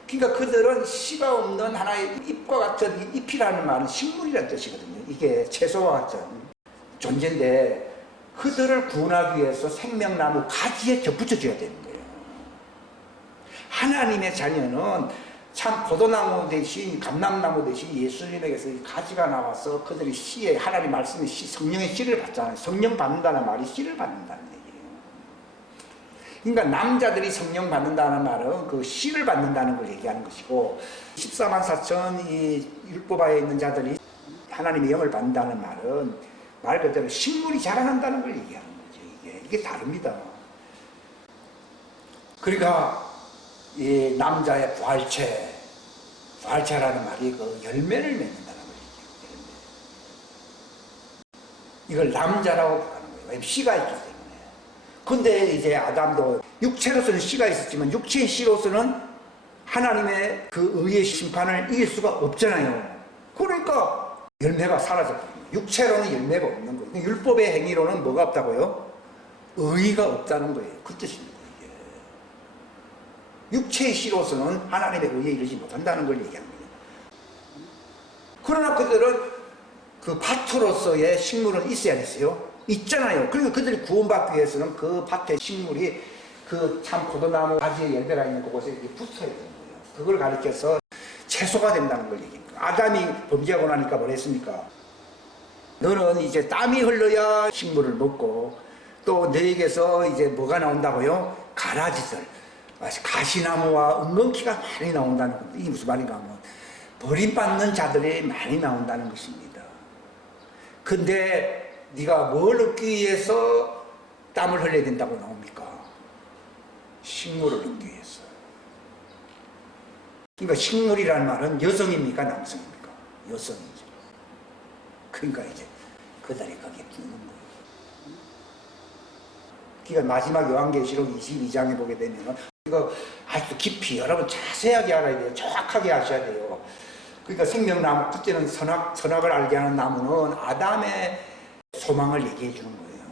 그러니까 그들은 씨가 없는 하나의 잎과 같은, 잎이라는 말은 식물이라는 뜻이거든요. 이게 채소와 같은 존재인데 그들을 구원하기 위해서 생명나무 가지에 덧붙여줘야 되는 거예요. 하나님의 자녀는 참 포도나무 대신, 감람나무 대신 예수님에게서 이 가지가 나와서 그들이 씨에, 하나님 말씀의 씨, 성령의 씨를 받잖아요. 성령 받는다는 말이 씨를 받는다는 얘기예요. 그러니까 남자들이 성령 받는다는 말은 그 씨를 받는다는 걸 얘기하는 것이고, 14만 4천 이 율법하에 있는 자들이 하나님의 영을 받는다는 말은 말 그대로 식물이 자라난다는 걸 얘기하는 거죠. 이게 다릅니다. 그러니까 이 남자의 부활체라는 말이 그 열매를 맺는다는 거예요. 이걸 남자라고 부르는 거예요. 왜냐면 씨가 있기 때문에. 근데 이제 아담도 육체로서는 씨가 있었지만 육체의 씨로서는 하나님의 그 의의 심판을 이길 수가 없잖아요. 그러니까 열매가 사라져버립니다. 육체로는 열매가 없는 거예요. 율법의 행위로는 뭐가 없다고요? 의의가 없다는 거예요. 그 뜻입니다. 육체의 씨로서는 하나님의 의에 이르지 못한다는 걸 얘기하는 거예요. 그러나 그들은 그 밭으로서의 식물은 있어야 됐어요. 있잖아요. 그러니까 그들이 구원받기 위해서는 그 밭의 식물이 그 참 포도나무 가지에 열매가 있는 그곳에 붙어야 되는 거예요. 그걸 가리켜서 채소가 된다는 걸 얘기합니다. 아담이 범죄하고 나니까 뭐랬습니까? 너는 이제 땀이 흘러야 식물을 먹고, 또 너에게서 이제 뭐가 나온다고요? 가라지들, 가시나무와 은근키가 많이 나온다는 겁니다. 이게 무슨 말인가 하면 버림받는 자들이 많이 나온다는 것입니다. 근데 네가 뭘 얻기 위해서 땀을 흘려야 된다고 나옵니까? 식물을 얻기 위해서. 그러니까 식물이라는 말은 여성입니까? 남성입니까? 여성이죠. 그러니까 이제 그들이 거기에 붙는 거예요. 그러니까 마지막 요한계시록 22장에 보게 되면 이거 아주 깊이 여러분 자세하게 알아야 돼요. 정확하게 아셔야 돼요. 그러니까 생명나무, 그때는 선악을 알게 하는 나무는 아담의 소망을 얘기해 주는 거예요.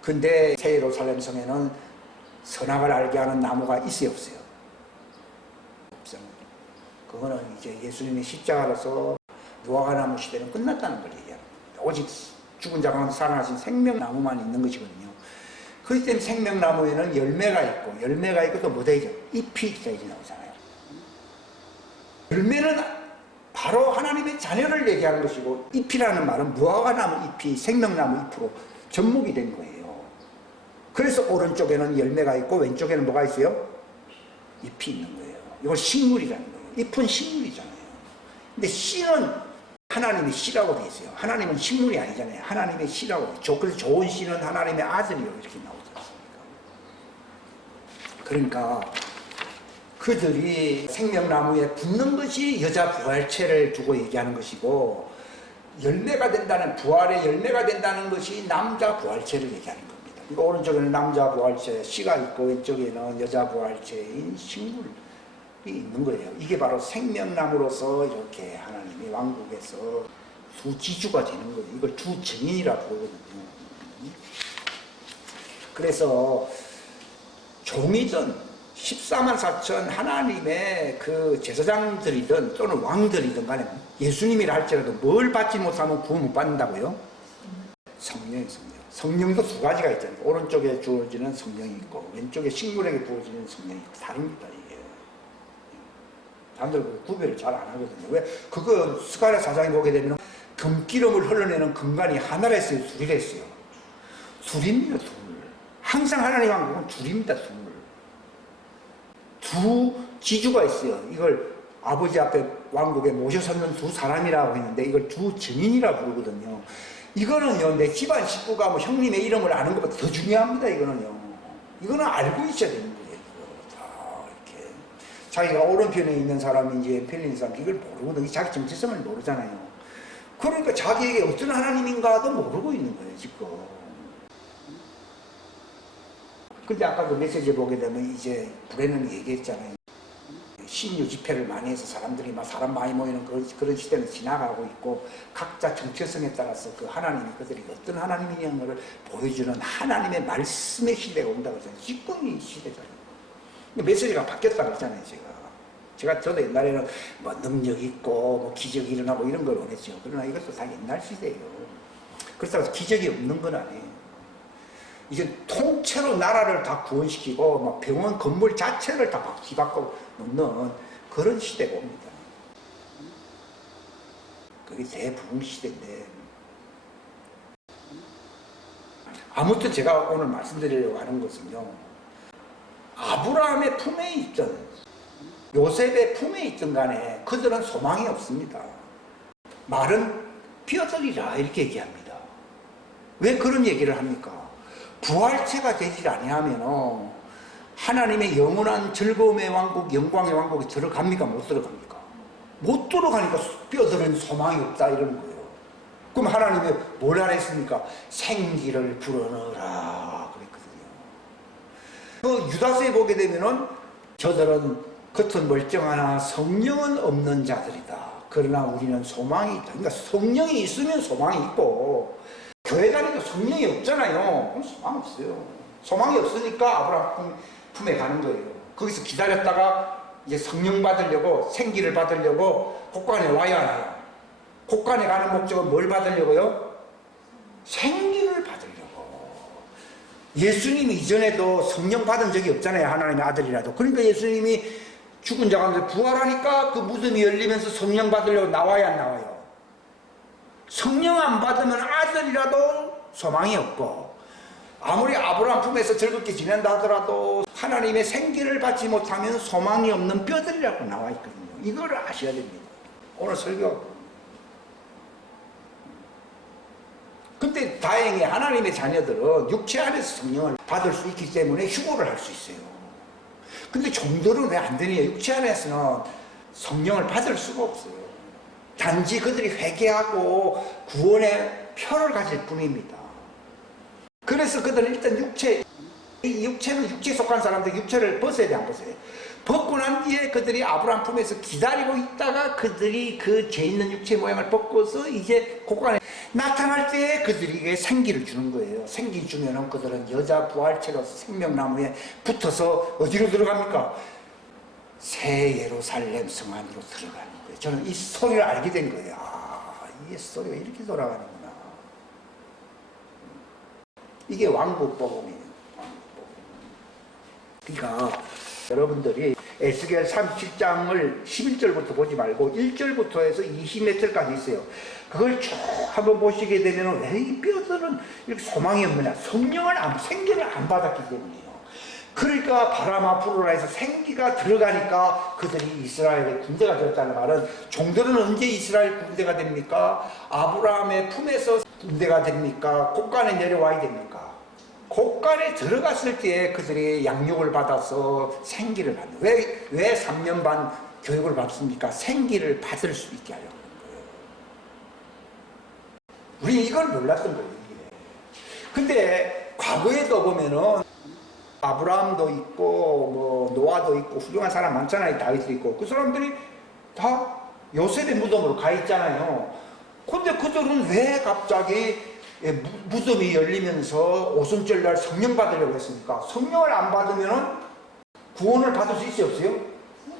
근데 새 예루살렘 성에는 선악을 알게 하는 나무가 있어요, 없어요? 없습니다. 그거는 이제 예수님의 십자가로서 무화과 나무 시대는 끝났다는 걸 얘기합니다. 오직 죽은 자 가운데 살아나신 생명나무만 있는 것이거든요. 그렇기 때문에 생명나무에는 열매가 있고 또 뭐 되죠? 잎이 있어야지 나오잖아요. 열매는 바로 하나님의 자녀를 얘기하는 것이고, 잎이라는 말은 무화과 나무 잎이 생명나무 잎으로 접목이 된 거예요. 그래서 오른쪽에는 열매가 있고 왼쪽에는 뭐가 있어요? 잎이 있는 거예요. 이건 식물이라는 거예요. 잎은 식물이잖아요. 근데 씨는 하나님의 씨라고 되어 있어요. 하나님은 식물이 아니잖아요. 하나님의 씨라고. 그래서 좋은 씨는 하나님의 아들이요. 이렇게 나오지 않습니까? 그러니까 그들이 생명나무에 붙는 것이 여자 부활체를 두고 얘기하는 것이고, 열매가 된다는, 부활의 열매가 된다는 것이 남자 부활체를 얘기하는 겁니다. 그러니까 오른쪽에는 남자 부활체 씨가 있고 왼쪽에는 여자 부활체인 식물이 있는 거예요. 이게 바로 생명나무로서 이렇게 하나님의 왕국에서 두 지주가 되는 거예요. 이걸 두 증인이라 부르거든요. 그래서 종이든 14만 4천 하나님의 그 제사장들이든 또는 왕들이든 간에 예수님이라 할지라도 뭘 받지 못하면 구원 못 받는다고요? 성령이 성령. 성령도 두 가지가 있잖아요. 오른쪽에 주어지는 성령이 있고 왼쪽에 식물에게 부어지는 성령이 있고 다릅니다. 이게. 사람들 구별을 잘 안 하거든요. 왜? 그거 스가랴 4장에 보게 되면 금기름을 흘러내는 금관이 하나라 했어요? 둘이라 했어요? 둘입니다. 둘. 항상 하나님 왕국은 둘입니다. 둘. 두 지주가 있어요. 이걸 아버지 앞에 왕국에 모셔섰는 두 사람이라고 했는데 이걸 두 증인이라 부르거든요. 이거는요, 내 집안 식구가 뭐 형님의 이름을 아는 것보다 더 중요합니다. 이거는 알고 있어야 되는 거예요. 다 이렇게 자기가 오른편에 있는 사람인지 왼편에 있는 사람인지 이걸 모르거든요. 자기 정체성을 모르잖아요. 그러니까 자기에게 어떤 하나님인가도 모르고 있는 거예요, 지금. 근데 아까 그 메시지 보게 되면 이제 불에는 얘기했잖아요. 신유 집회를 많이 해서 사람들이 막 사람 많이 모이는 그런 시대는 지나가고 있고 각자 정체성에 따라서 그 하나님이 그들이 어떤 하나님이냐는 것을 보여주는 하나님의 말씀의 시대가 온다고 했잖아요. 지금 이 시대잖아요. 메시지가 바뀌었다고 했잖아요. 저도 옛날에는 뭐 능력 있고 뭐 기적이 일어나고 이런 걸 원했죠. 그러나 이것도 다 옛날 시대예요. 그렇다고 해서 기적이 없는 건 아니에요. 이제 통째로 나라를 다 구원시키고 막 병원 건물 자체를 다 뒤바꿔 놓는 그런 시대가 옵니다. 그게 대부흥 시대인데 아무튼 제가 오늘 말씀드리려고 하는 것은요, 아브라함의 품에 있던 요셉의 품에 있던 간에 그들은 소망이 없습니다. 말은 뼈들이라 이렇게 얘기합니다. 왜 그런 얘기를 합니까? 부활체가 되질 아니하면 하나님의 영원한 즐거움의 왕국, 영광의 왕국에 들어갑니까? 못 들어갑니까? 못 들어가니까 뼈들은 소망이 없다 이러는 거예요. 그럼 하나님이 뭐라 했습니까? 생기를 불어넣어라 그랬거든요. 그 유다서에 보게 되면은 저들은 겉은 멀쩡하나 성령은 없는 자들이다. 그러나 우리는 소망이 있다. 그러니까 성령이 있으면 소망이 있고 교회 다니도 성령이 없잖아요. 그럼 소망 없어요. 소망이 없으니까 아브라함 품에 가는 거예요. 거기서 기다렸다가 이제 성령 받으려고, 생기를 받으려고 곳간에 와야 하나요? 곳간에 가는 목적은 뭘 받으려고요? 생기를 받으려고. 예수님이 이전에도 성령 받은 적이 없잖아요. 하나님의 아들이라도. 그러니까 예수님이 죽은 자 가운데 부활하니까 그 무덤이 열리면서 성령 받으려고 나와야 안 나와요? 성령 안 받으면 아들이라도 소망이 없고 아무리 아브라함 품에서 즐겁게 지낸다 하더라도 하나님의 생기를 받지 못하면 소망이 없는 뼈들이라고 나와 있거든요. 이걸 아셔야 됩니다. 오늘 설교. 근데 다행히 하나님의 자녀들은 육체 안에서 성령을 받을 수 있기 때문에 휴고를 할 수 있어요. 근데 종들은 왜 안 되냐? 육체 안에서는 성령을 받을 수가 없어요. 단지 그들이 회개하고 구원의 표를 가질 뿐입니다. 그래서 그들은 일단 이 육체는 육체에 속한 사람들 육체를 벗어야 돼, 안 벗어야 돼? 벗고 난 뒤에 그들이 아브라함 품에서 기다리고 있다가 그들이 그 죄 있는 육체 모양을 벗고서 이제 곳간에 나타날 때 그들에게 생기를 주는 거예요. 생기 주면은 그들은 여자 부활체로서 생명나무에 붙어서 어디로 들어갑니까? 새 예루살렘 성 안으로 들어가는 거예요. 저는 이 스토리를 알게 된 거예요. 아, 이게 스토리가 이렇게 돌아가는구나. 이게 왕국 복음이에요. 그러니까 여러분들이 에스겔 37장을 11절부터 보지 말고 1절부터 해서 20몇 절까지 있어요. 그걸 쭉 한번 보시게 되면 왜 이 뼈들은 이렇게 소망이 없느냐? 생기를 안 받았기 때문이에요. 그러니까 바라마 부르라에서 생기가 들어가니까 그들이 이스라엘의 군대가 되었다는 말은 종들은 언제 이스라엘 군대가 됩니까? 아브라함의 품에서 군대가 됩니까? 곳간에 내려와야 됩니까? 곳간에 들어갔을 때 그들이 양육을 받아서 생기를 받는. 왜 3년 반 교육을 받습니까? 생기를 받을 수 있게 하려고 하는 거예요. 우리는 이걸 몰랐던 거예요. 이게. 근데 과거에도 보면은 아브라함도 있고 뭐 노아도 있고 훌륭한 사람 많잖아요. 다윗도 있고 그 사람들이 다 요셉의 무덤으로 가 있잖아요. 근데 그들은 왜 갑자기 무덤이 열리면서 오순절날 성령 받으려고 했습니까? 성령을 안 받으면은 구원을 받을 수 있어요, 없어요?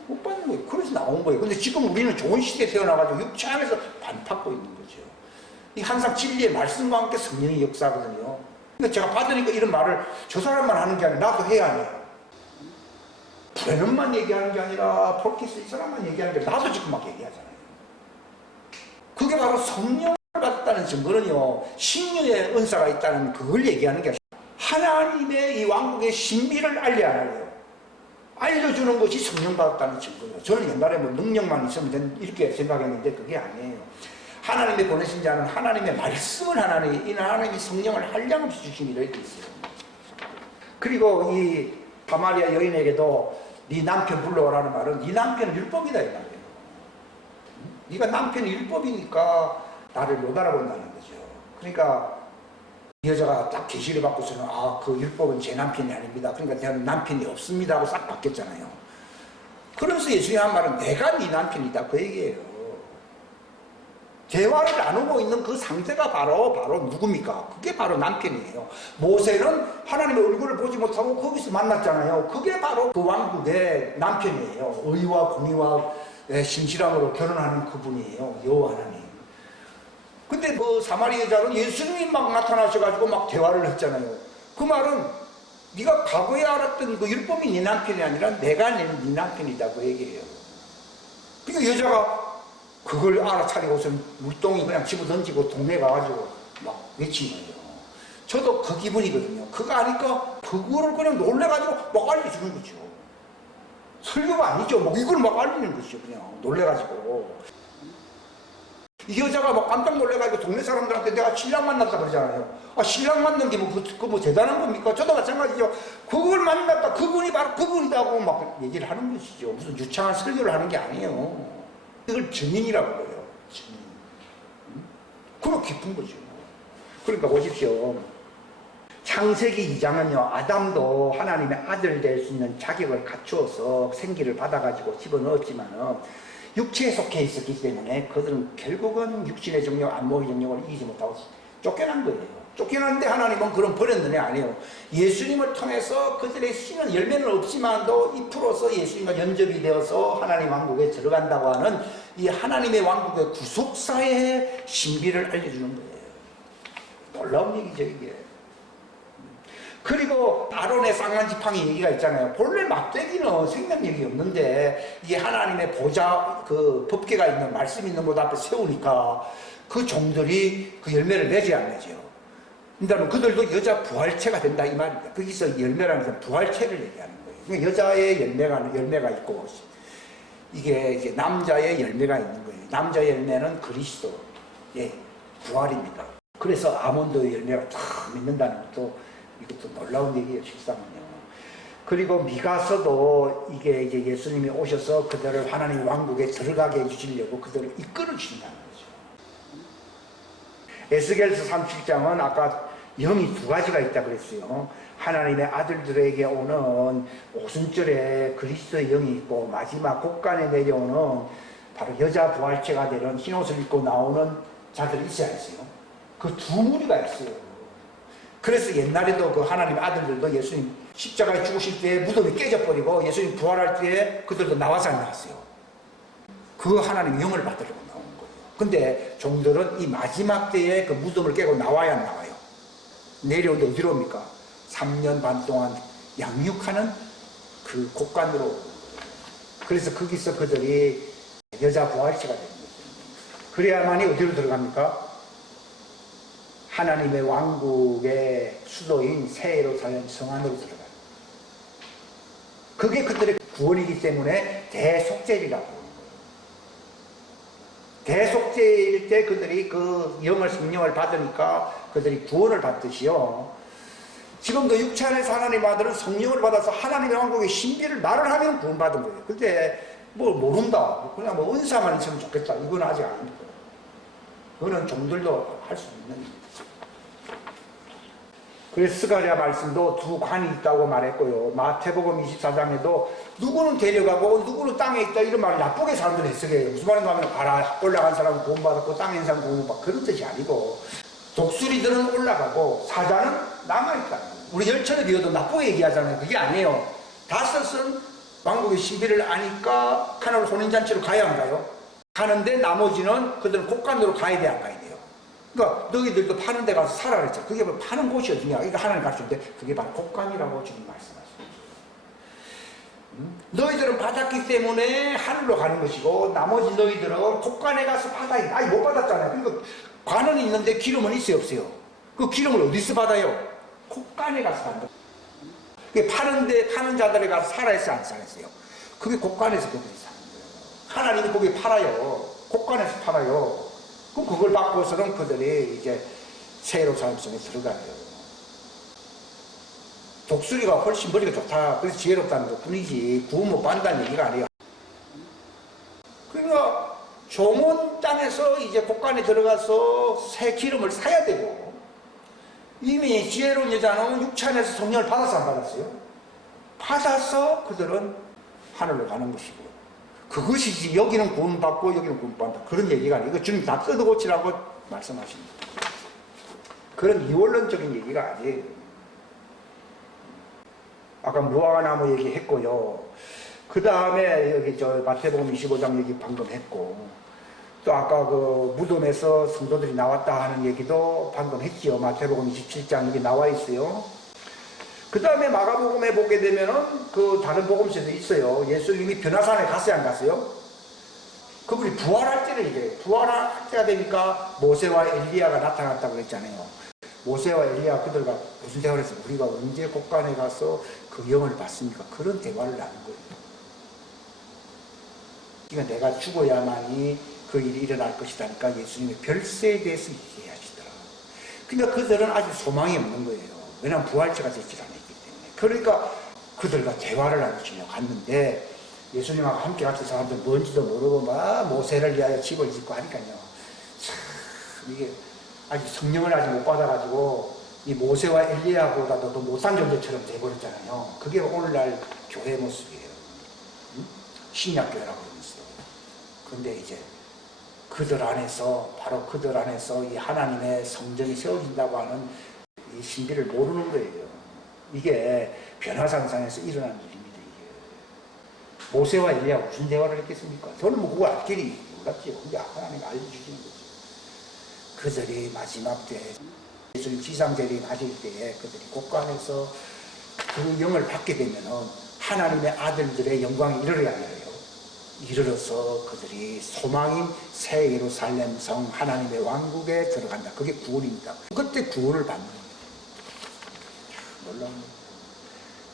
못 받는 거예요. 그래서 나온 거예요. 근데 지금 우리는 좋은 시대에 태어나가지고 육체 안에서 반탁고 있는 거죠. 이 항상 진리의 말씀과 함께 성령의 역사거든요. 근데 제가 받으니까 이런 말을 저 사람만 하는 게 아니라 나도 해야 해요. 브레넌만 얘기하는 게 아니라 폴키스 이 사람만 얘기하는 게 아니라 나도 지금 막 얘기하잖아요. 그게 바로 성령을 받았다는 증거는요, 신유의 은사가 있다는 그걸 얘기하는 게 아니라 하나님의 이 왕국의 신비를 알려야 해요. 알려주는 것이 성령 받았다는 증거예요. 저는 옛날에 뭐 능력만 있으면 된 이렇게 생각했는데 그게 아니에요. 하나님의 보내신 자는 하나님의 말씀을 하나님이 성령을 한량없이 주심이라 되어 있어요. 그리고 이 사마리아 여인에게도 네 남편 불러오라는 말은 네 남편은 율법이다 이 말이에요. 네가 남편이 율법이니까 나를 못 알아본다는 거죠. 그러니까 이 여자가 딱 계시를 받고서는 그 율법은 제 남편이 아닙니다. 그러니까 저는 남편이 없습니다 하고 싹 바뀌었잖아요. 그러면서 예수님이 한 말은 내가 네 남편이다 그 얘기예요. 대화를 나누고 있는 그 상태가 바로 누굽니까? 그게 바로 남편이에요. 모세는 하나님의 얼굴을 보지 못하고 거기서 만났잖아요. 그게 바로 그 왕국의 남편이에요. 의와 공의와 신실함으로 결혼하는 그분이에요. 여호와 하나님. 근데 그 사마리 여자는 예수님이 막 나타나셔가지고 막 대화를 했잖아요. 그 말은 네가 과거에 알았던 그 율법이 네 남편이 아니라 내가 네 남편이다 그 얘기예요. 그러니까 여자가 그걸 알아차리고서는 물동이 그냥 집어던지고 동네 가가지고 막 외치는 거예요. 저도 그 기분이거든요. 그거 아니까 그거를 그냥 놀래가지고 막 알려주는 거죠. 설교가 아니죠. 막 이걸 막 알리는 거죠. 그냥 놀래가지고. 이 여자가 막 깜짝 놀래가지고 동네 사람들한테 내가 신랑 만났다 그러잖아요. 신랑 만난 게 뭐 대단한 겁니까? 저도 마찬가지죠. 그걸 만났다. 그분이 바로 그분이라고 막 얘기를 하는 것이죠. 무슨 유창한 설교를 하는 게 아니에요. 이걸 증인이라고 그래요. 증인. 그럼 깊은 거죠. 그러니까 보십시오. 창세기 2장은요, 아담도 하나님의 아들 될 수 있는 자격을 갖추어서 생기를 받아가지고 집어넣었지만은 육체에 속해 있었기 때문에 그들은 결국은 육신의 정욕, 안목의 정욕을 이기지 못하고 쫓겨난 거예요. 쫓겨났는데 하나님은 그런 버렸느냐 아니에요. 예수님을 통해서 그들의 씨는 열매는 없지만도 잎으로서 예수님과 연접이 되어서 하나님 왕국에 들어간다고 하는 이 하나님의 왕국의 구속사의 신비를 알려주는 거예요. 놀라운 얘기죠 이게. 그리고 아론의 쌍난 지팡이 얘기가 있잖아요. 본래 막대기는 생명력이 없는데 이게 하나님의 보좌 그 법궤가 있는 말씀 있는 곳 앞에 세우니까 그 종들이 그 열매를 내지 않죠. 그러니까 그들도 여자 부활체가 된다 이 말입니다. 거기서 열매라는 것은 부활체를 얘기하는 거예요. 그러니까 여자의 열매가 있고 이게 이제 남자의 열매가 있는 거예요. 남자의 열매는 그리스도의 부활입니다. 그래서 아몬드의 열매가 다 맺는다는 것도 이것도 놀라운 얘기예요, 실상은요. 그리고 미가서도 이게 이제 예수님이 오셔서 그들을 하나님 왕국에 들어가게 해주시려고 그들을 이끌어 주신다는 거죠. 에스겔서 37장은 아까 영이 두 가지가 있다 그랬어요. 하나님의 아들들에게 오는 오순절에 그리스도의 영이 있고 마지막 곡간에 내려오는 바로 여자 부활체가 되는 흰옷을 입고 나오는 자들이 있어야 했어요. 그 두 무리가 있어요. 그래서 옛날에도 그 하나님의 아들들도 예수님 십자가에 죽으실 때 무덤이 깨져버리고 예수님 부활할 때 그들도 나와서 안 나왔어요. 그 하나님의 영을 받으려고 나온 거예요. 근데 종들은 이 마지막 때에 그 무덤을 깨고 나와야 안 나와요. 내려오는데 어디로 옵니까? 3년 반 동안 양육하는 그 곡간으로. 그래서 거기서 그들이 여자 부활체가 되는 거죠. 그래야만이 어디로 들어갑니까? 하나님의 왕국의 수도인 새 예루살렘 성 안으로 들어가요. 그게 그들의 구원이기 때문에 대속죄이라고 부르는 거예요. 대속죄일 때 그들이 그 영을 성령을 받으니까 그들이 구원을 받듯이요. 지금도 육체 안에서 하나님 아들은 성령을 받아서 하나님의 왕국의 신비를 말을 하면 구원받은 거예요. 근데 뭐 모른다. 그냥 뭐 은사만 있으면 좋겠다. 이건 아직 아닙니다. 그거는 종들도 할 수 있는 일입니다. 그래서 스가랴 말씀도 두 관이 있다고 말했고요. 마태복음 24장에도 누구는 데려가고 누구는 땅에 있다 이런 말을 나쁘게 사람들이 해석해요. 무슨 말인가 하면 가라 올라간 사람은 구원받았고 땅에 있는 사람은 구원받고 그런 뜻이 아니고 독수리들은 올라가고 사자는 남아있다는 거예요. 우리 열천에 비워도 나쁘게 얘기하잖아요. 그게 아니에요. 다섯은 왕국의 신비를 아니까 카나안 혼인잔치로 가야 한가요? 가는데 나머지는 그들은 곡간으로 가야 돼 안 가야 돼요? 그러니까 너희들도 파는 데 가서 살아 그랬죠. 그게 뭐 파는 곳이 어디냐? 이거 하나님 가르치는데 그게 바로 곡간이라고 주님 말씀하십니다. 너희들은 받았기 때문에 하늘로 가는 것이고 나머지 너희들은 곡간에 가서 받아야 돼. 아니 못 받았잖아요. 그러니까 관은 있는데 기름은 있어요 없어요? 그 기름을 어디서 받아요? 곡간에 가서 받는 그게 파는 자들에 가서 살아있어요 안 살아있어요? 그게 곡간에서 그들이 사는 거예요. 하나님이 거기 팔아요. 곡간에서 팔아요. 그럼 그걸 받고서는 그들이 이제 새로 삶 속에 들어가요. 독수리가 훨씬 머리가 좋다. 그래서 지혜롭다는 것 뿐이지 구원 못 받는다는 얘기가 아니에요. 그러니까 좋은 땅에서 이제 곡간에 들어가서 새 기름을 사야 되고 이미 지혜로운 여자는 육체 안에서 성령을 받아서 안 받았어요? 받아서 그들은 하늘로 가는 것이고 그것이지 여기는 구원받고 여기는 구원받는다 그런 얘기가 아니에요. 이거 주님 다 뜯어고치라고 말씀하십니다. 그런 이원론적인 얘기가 아니에요. 아까 무화과나무 얘기했고요. 그 다음에 여기 저 마태복음 25장 얘기 방금 했고 또 아까 그 무덤에서 성도들이 나왔다 하는 얘기도 방금 했지요. 마태복음 27장 여기 나와 있어요. 그 다음에 마가복음에 보게 되면은 그 다른 복음서도 있어요. 예수님이 변화산에 갔어요 안 갔어요? 그분이 부활할 때를 얘기해요. 부활할 때가 되니까 모세와 엘리야가 나타났다고 그랬잖아요. 모세와 엘리야 그들과 무슨 대화를 했어요? 우리가 언제 곡간에 가서 그 영을 받습니까? 그런 대화를 나눈 거예요. 그러니까 내가 죽어야만이 그 일이 일어날 것이다니까 예수님의 별세에 대해서 얘기하시더라. 그러니까 그들은 아주 소망이 없는 거예요. 왜냐하면 부활체가 되질 않았기 때문에. 그러니까 그들과 대화를 나누시려고 갔는데 예수님하고 함께 갔던 사람들 뭔지도 모르고 막 모세를 위하여 집을 짓고 하니까요. 참 이게 아직 성령을 아직 못 받아가지고 이 모세와 엘리야보다도 더 못한 존재처럼 돼버렸잖아요. 그게 오늘날 교회 모습이에요. 신약교회라고 그러면서. 그런데 이제 그들 안에서 바로 그들 안에서 이 하나님의 성전이 세워진다고 하는 이 신비를 모르는 거예요. 이게 변화산상에서 일어난 일입니다. 이게. 모세와 엘리야가 무슨 대화를 했겠습니까? 저는 뭐 그거 알 길이 몰랐지요. 근데 하나님이 알려주시는 거죠. 그들이 마지막 때 예수님 지상재림 하실 때에 그들이 곡간에서 그 영을 받게 되면은 하나님의 아들들의 영광이 이르러야 해요. 이르러서 그들이 소망인 새 예루살렘 성 하나님의 왕국에 들어간다. 그게 구원입니다. 그때 구원을 받는 거예요. 놀라운 거예요.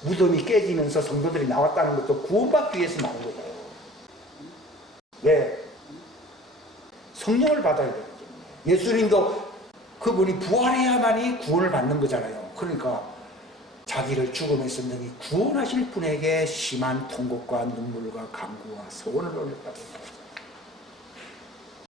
무덤이 깨지면서 성도들이 나왔다는 것도 구원받기 위해서 나온 거예요. 왜? 성령을 받아야 되기 때문에. 예수님도 그분이 부활해야만이 구원을 받는 거잖아요. 그러니까 자기를 죽음에서 능히 구원하실 분에게 심한 통곡과 눈물과 간구와 소원을 올렸다고 말하죠.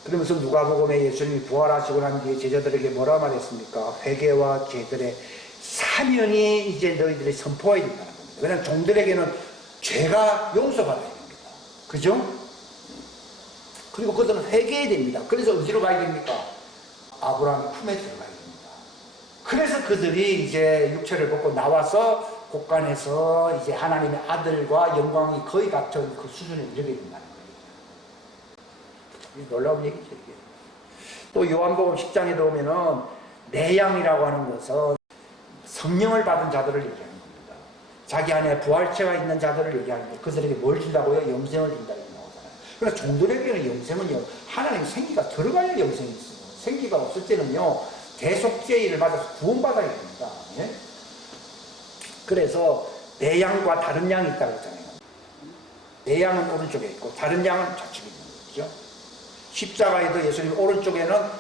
그러면서 누가복음에 예수님이 부활하시고 난 뒤에 제자들에게 뭐라 말했습니까? 회개와 죄들의 사면이 이제 너희들이 선포해야 된다는 겁니다. 왜냐하면 종들에게는 죄가 용서받아야 됩니다. 그죠? 그리고 그들은 회개해야 됩니다. 그래서 어디로 가야 됩니까? 아브라함의 품에 들어가야 됩니다. 그래서 그들이 이제 육체를 벗고 나와서 곡간에서 이제 하나님의 아들과 영광이 거의 같은 그 수준에 이르게 된다는 거예요. 놀라운 얘기죠, 이게. 또 요한복음 10장에 보면은 내양이라고 하는 것은 성령을 받은 자들을 얘기하는 겁니다. 자기 안에 부활체가 있는 자들을 얘기하는데 그들에게 뭘 준다고요? 영생을 준다 이렇게 나오잖아요. 그러나 종들에게는 영생은요, 하나님 생기가 들어가야 영생이 있어요. 생기가 없을 때는요, 대속죄를 맞아서 구원받아야 됩니다. 예? 그래서 내 양과 다른 양이 있다고 했잖아요. 내 양은 오른쪽에 있고 다른 양은 좌측에 있는 거죠. 십자가에도 예수님 오른쪽에는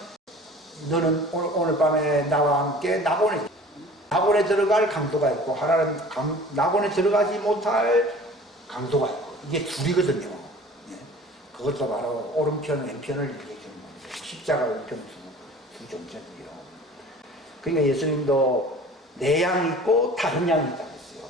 너는 오늘 밤에 나와 함께 낙원에 들어갈 강도가 있고 하나는 낙원에 들어가지 못할 강도가 있고 이게 둘이거든요. 예? 그것도 바로 오른편 왼편을 얘기해 주는 겁니다. 십자가 우편 두 존재들이요. 그러니까 예수님도 내 양이 있고 다른 양이 있다고 했어요.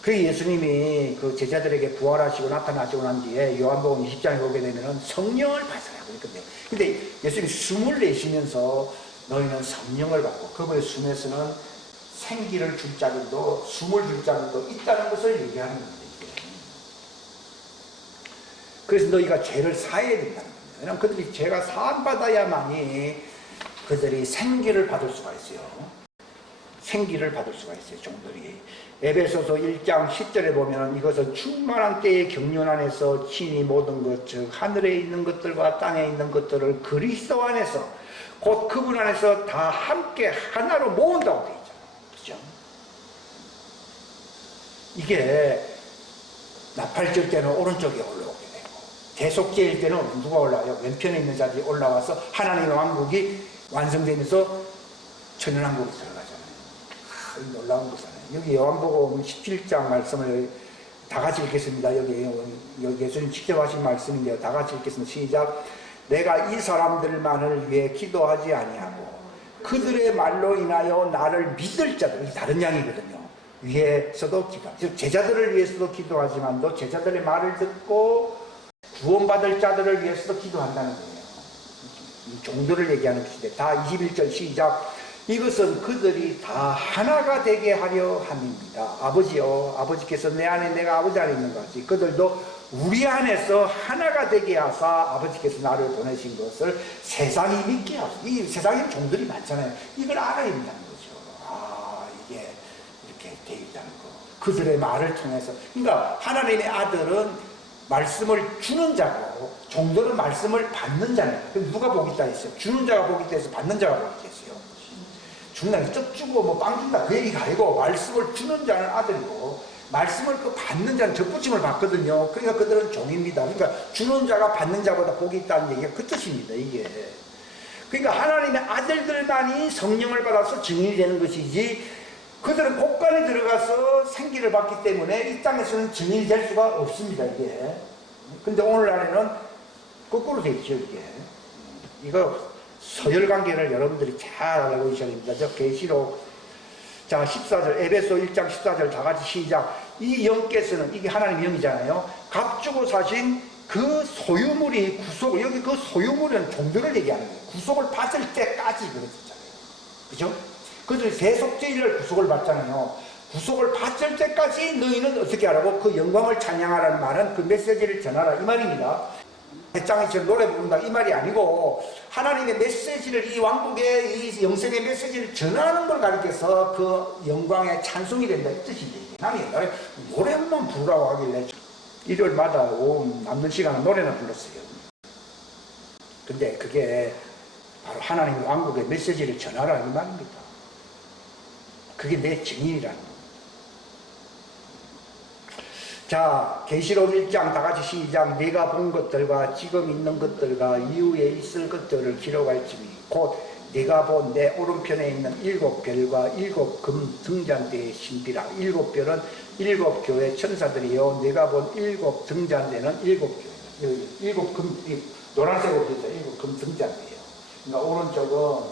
그 예수님이 그 제자들에게 부활하시고 나타나시고 난 뒤에 요한복음 20장에 보게 되면은 성령을 받으라고 그랬거든요. 근데 예수님이 숨을 내쉬면서 너희는 성령을 받고 그분의 숨에서는 생기를 줄 자들도 숨을 줄 자들도 있다는 것을 얘기하는 겁니다. 그래서 너희가 죄를 사해야 된다는 겁니다. 왜냐하면 그들이 죄가 사함받아야만이 그들이 생기를 받을 수가 있어요. 생기를 받을 수가 있어요. 종들이. 에베소서 1장 10절에 보면 이것은 충만한 때의 경륜 안에서 친히 모든 것, 즉 하늘에 있는 것들과 땅에 있는 것들을 그리스도 안에서 곧 그분 안에서 다 함께 하나로 모은다고 되어 있잖아요. 그죠? 이게 나팔질 때는 오른쪽에 올라오게 되고 대속제일 때는 누가 올라와요? 왼편에 있는 자들이 올라와서 하나님의 왕국이 완성되면서 천연왕국이 들어가잖아요. 놀라운 거잖아요. 여기 요한복음 17장 말씀을 다 같이 읽겠습니다. 여기 예수님 직접 하신 말씀인데요. 다 같이 읽겠습니다. 시작. 내가 이 사람들만을 위해 기도하지 아니하고 그들의 말로 인하여 나를 믿을 자들, 이 다른 양이거든요. 위해서도 기도, 즉 제자들을 위해서도 기도하지만도 제자들의 말을 듣고 구원받을 자들을 위해서도 기도한다는 거예요. 이 종들을 얘기하는 것인데 다 21절 시작. 이것은 그들이 다 하나가 되게 하려 함입니다. 아버지요, 아버지께서 내 안에 내가 아버지 안에 있는 것 같이 그들도 우리 안에서 하나가 되게 하사 아버지께서 나를 보내신 것을 세상이 믿게 하소서. 이 세상에 종들이 많잖아요. 이걸 알아야 된다는 거죠. 아, 이게 이렇게 돼 있다는 거. 그들의 말을 통해서. 그러니까 하나님의 아들은 말씀을 주는 자고 종들은 말씀을 받는 자네요. 그럼 누가 복이 있다 했어요? 주는 자가 복이 있다 해서 받는 자가 복이 있다 했어요. 주는 떡 주고 뭐 빵 준다 그 얘기가 아니고 말씀을 주는 자는 아들이고 말씀을 그 받는 자는 접붙임을 받거든요. 그러니까 그들은 종입니다. 그러니까 주는 자가 받는 자보다 복이 있다는 얘기가 그 뜻입니다. 이게. 그러니까 하나님의 아들들만이 성령을 받아서 증인이 되는 것이지 그들은 곳간에 들어가서 생기를 받기 때문에 이 땅에서는 증인이 될 수가 없습니다. 이게. 근데 오늘날에는 거꾸로 되어 있죠. 이게. 이거 서열관계를 여러분들이 잘 알고 있어야 됩니다. 저 계시록 자 14절 에베소 1장 14절 다 같이 시작. 이 영께서는 이게 하나님의 영이잖아요. 값주고 사신 그 소유물이 구속 여기 그 소유물은 종들을 얘기하는 거예요. 구속을 받을 때까지 그랬잖아요. 그죠? 그들이 세속제일날 구속을 받잖아요. 구속을 받을 때까지 너희는 어떻게 하라고? 그 영광을 찬양하라는 말은 그 메시지를 전하라 이 말입니다. 배짱이처럼 노래 부른다 이 말이 아니고 하나님의 메시지를 이 왕국의 이 영생의 메시지를 전하는 걸 가리켜서 그 영광의 찬송이 된다 이 뜻인데 남이 옛날에 노래만 부르라고 하길래 일요일마다 남는 시간은 노래나 불렀어요. 근데 그게 바로 하나님의 왕국의 메시지를 전하라 이 말입니다. 그게 내 증인이라는 거예요. 자, 계시록 1장 다 같이 시작. 네가 본 것들과 지금 있는 것들과 이후에 있을 것들을 기록할지니 곧 네가 본 내 오른편에 있는 7별과 7금 등잔대의 신비라. 7별은 7교회 천사들이요. 내가 본 7등잔대는 7교회. 7금, 노란색으로 되어 있어요. 7금 등잔대예요. 그러니까 오른쪽은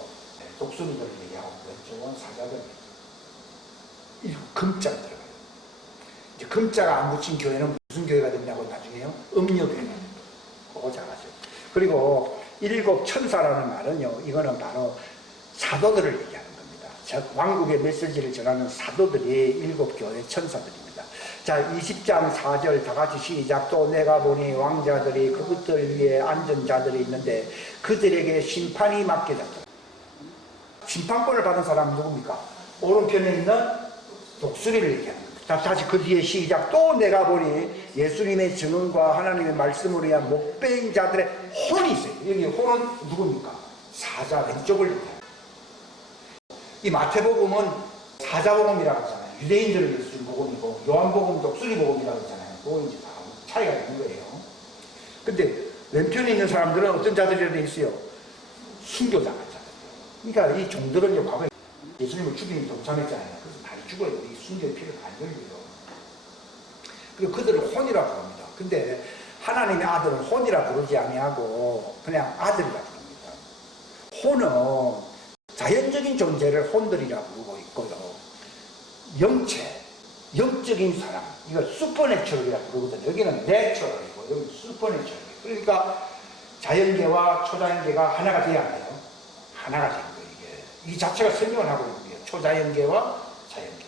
독수리들 얘기하고 왼쪽은 사자들. 7금자 들어가요. 이제 금자가 안 붙인 교회는 무슨 교회가 됐냐고 나중에요? 음녀교회가 됩니다. 그거 잘하죠. 그리고 7 천사라는 말은요, 이거는 바로 사도들을 얘기하는 겁니다. 즉, 왕국의 메시지를 전하는 사도들이 7 교회 천사들입니다. 자, 20장 4절 다 같이 시작. 또 내가 보니 왕자들이 그것들 위에 앉은 자들이 있는데 그들에게 심판이 맡겨졌다. 심판권을 받은 사람은 누굽니까? 오른편에 있는 독수리를 얘기합니다. 자, 다시 그 뒤에 시작. 또 내가 보니 예수님의 증언과 하나님의 말씀으로 위한 목배인 자들의 혼이 있어요. 여기 혼은 누굽니까? 사자 왼쪽을 얘기해요. 이 마태복음은 사자복음이라고 하잖아요. 유대인들을 위해서 준 복음이고 요한복음 독수리복음이라고 하잖아요. 그거 이제 다 차이가 있는 거예요. 근데 왼편에 있는 사람들은 어떤 자들이라 되어 있어요? 순교당한 자들. 그러니까 이 종들은요, 과거에 예수님을 죽이는 동참했잖아요. 그래서 많이 죽어요. 이 순교의 피를 많이 흘려요. 그리고 그들을 혼이라고 합니다. 근데 하나님의 아들은 혼이라 부르지 아니하고 그냥 아들이라 부릅니다. 혼은 자연적인 존재를 혼들이라 부르고 있고요. 영체, 영적인 사람, 이걸 슈퍼내추럴이라 부르거든요. 여기는 내추럴이고 여기 슈퍼내추럴. 그러니까 자연계와 초자연계가 하나가 돼야 돼요. 하나가 되는 거예요. 이게 이 자체가 설명을 하고 있는 거예요. 초자연계와 자연계.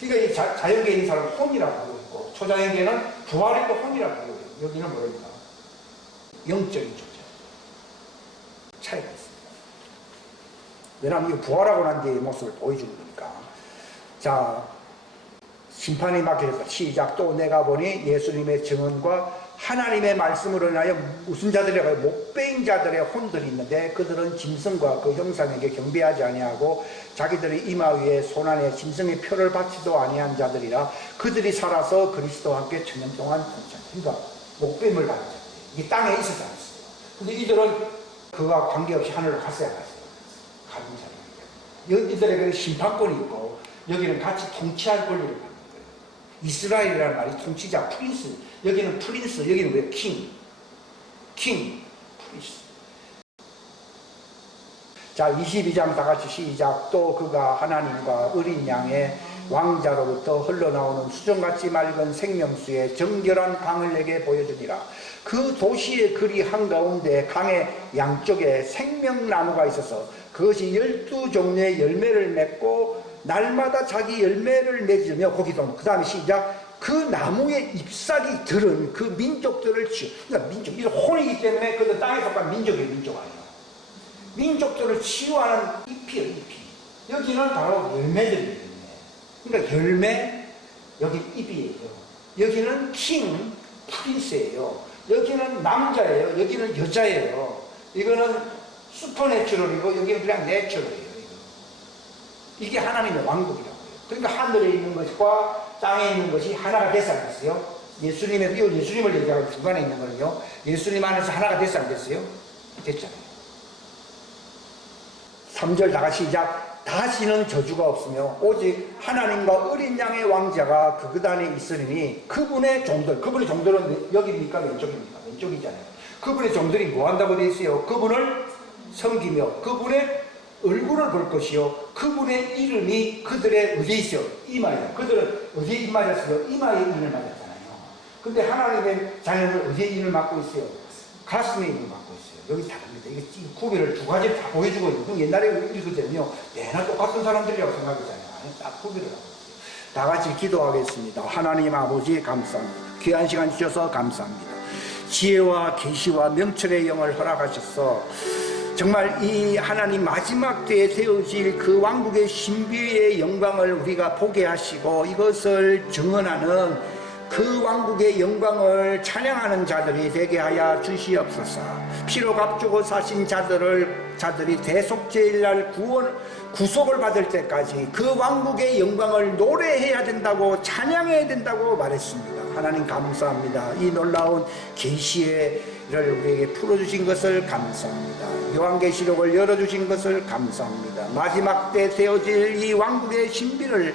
그러니까 이 자연계에 있는 사람은 혼이라고 부르고 있고 초자연계는 부활의 또 혼이라고 부르고 있고 여기는 뭐랍니까? 영적인 존재. 차이가 있습니다. 왜냐하면 이 부활하고 난 뒤의 모습을 보여주는 거니까. 자, 심판이 막혀서 시작. 또 내가 보니 예수님의 증언과 하나님의 말씀으로 인하여 무슨 자들이라고 목배인 자들의 혼들이 있는데 그들은 짐승과 그 형상에게 경배하지 아니하고 자기들의 이마 위에 손안에 짐승의 표를 받지도 아니한 자들이라 그들이 살아서 그리스도와 함께 천년 동안 동참. 그러니까 목배임을 받은 자들. 이게 땅에 있었지 않았어요. 근데 이들은 그와 관계없이 하늘로 갔어야 갔어요. 가는 자들. 이들에게 심판권이 있고 여기는 같이 통치할 권리를 받는 거예요. 이스라엘이라는 말이 통치자, 프린스. 여기는 프린스, 여기는 왜 킹? 킹, 프린스. 자, 22장 다 같이 시작. 또 그가 하나님과 어린 양의 왕자로부터 흘러나오는 수정같이 맑은 생명수의 정결한 강을 내게 보여주니라. 그 도시의 거리 한가운데 강의 양쪽에 생명나무가 있어서 그것이 12종류의 열매를 맺고 날마다 자기 열매를 맺으며 거기도 그 다음에 시작. 그 나무의 잎사귀 들은 그 민족들을 그러니까 민족, 이거 혼이기 때문에 그들 땅에 속한 민족이에요. 민족 아니에요. 민족들을 치유하는 잎이에요. 잎이. 여기는 바로 열매들이에요. 그러니까 열매, 여기 잎이에요. 여기는 킹, 프린스예요. 여기는 남자예요. 여기는 여자예요. 이거는 슈퍼내추럴이고 여기는 그냥 내추럴이에요. 이게 하나님의 왕국이라고 해요. 그러니까 하늘에 있는 것과 땅에 있는 것이 하나가 됐어 안 됐어요? 예수님을 얘기하고 중간에 있는 거는요. 예수님 안에서 하나가 됐어 안 됐어요? 됐잖아요. 3절 다 같이 시작. 다시는 저주가 없으며 오직 하나님과 어린 양의 왕자가 그 안에 있으리니 그분의 종들은 여기입니까? 왼쪽입니까? 왼쪽이잖아요. 그분의 종들이 뭐 한다고 되어 있어요? 그분을 섬기며 그분의 얼굴을 볼 것이요 그분의 이름이 그들의 어디에 있어요? 이마에. 그들은 어디에 입 맞았어요? 이마에 인을 맞았잖아요. 근데 하나님의 자녀는 어디에 인을 맞고 있어요? 가슴에 인을 맞고 있어요. 여기 다릅니다. 이게 구별을 두 가지를 다 보여주고 있는. 옛날에 읽으면요 내나 똑같은 사람들이라고 생각했잖아요. 아니, 딱 구별을 하고 있어요. 다 같이 기도하겠습니다. 하나님 아버지 감사합니다. 귀한 시간 주셔서 감사합니다. 지혜와 계시와 명철의 영을 허락하셔서 정말 이 하나님 마지막 때에 세우실 그 왕국의 신비의 영광을 우리가 보게 하시고 이것을 증언하는 그 왕국의 영광을 찬양하는 자들이 되게 하여 주시옵소서. 피로 값주고 사신 자들이 대속제일날 구속을 받을 때까지 그 왕국의 영광을 노래해야 된다고 찬양해야 된다고 말했습니다. 하나님 감사합니다. 이 놀라운 계시를 우리에게 풀어주신 것을 감사합니다. 요한계시록을 열어주신 것을 감사합니다. 마지막 때 세워질 이 왕국의 신비를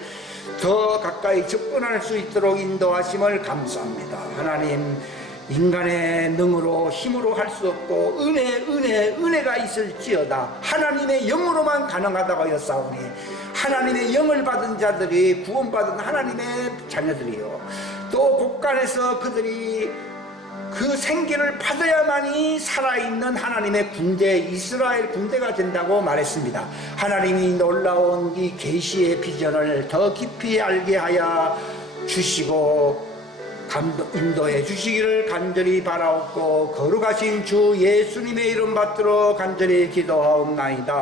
더 가까이 접근할 수 있도록 인도하심을 감사합니다. 하나님, 인간의 능으로 힘으로 할 수 없고 은혜가 있을지어다 하나님의 영으로만 가능하다고 하였사오니 하나님의 영을 받은 자들이 구원받은 하나님의 자녀들이요 또 곳간에서 그들이 그 생기를 받아야만이 살아있는 하나님의 군대, 이스라엘 군대가 된다고 말했습니다. 하나님이 놀라운 이 계시의 비전을 더 깊이 알게 하여 주시고 인도해 주시기를 간절히 바라옵고 거룩하신 주 예수님의 이름 받들어 간절히 기도하옵나이다.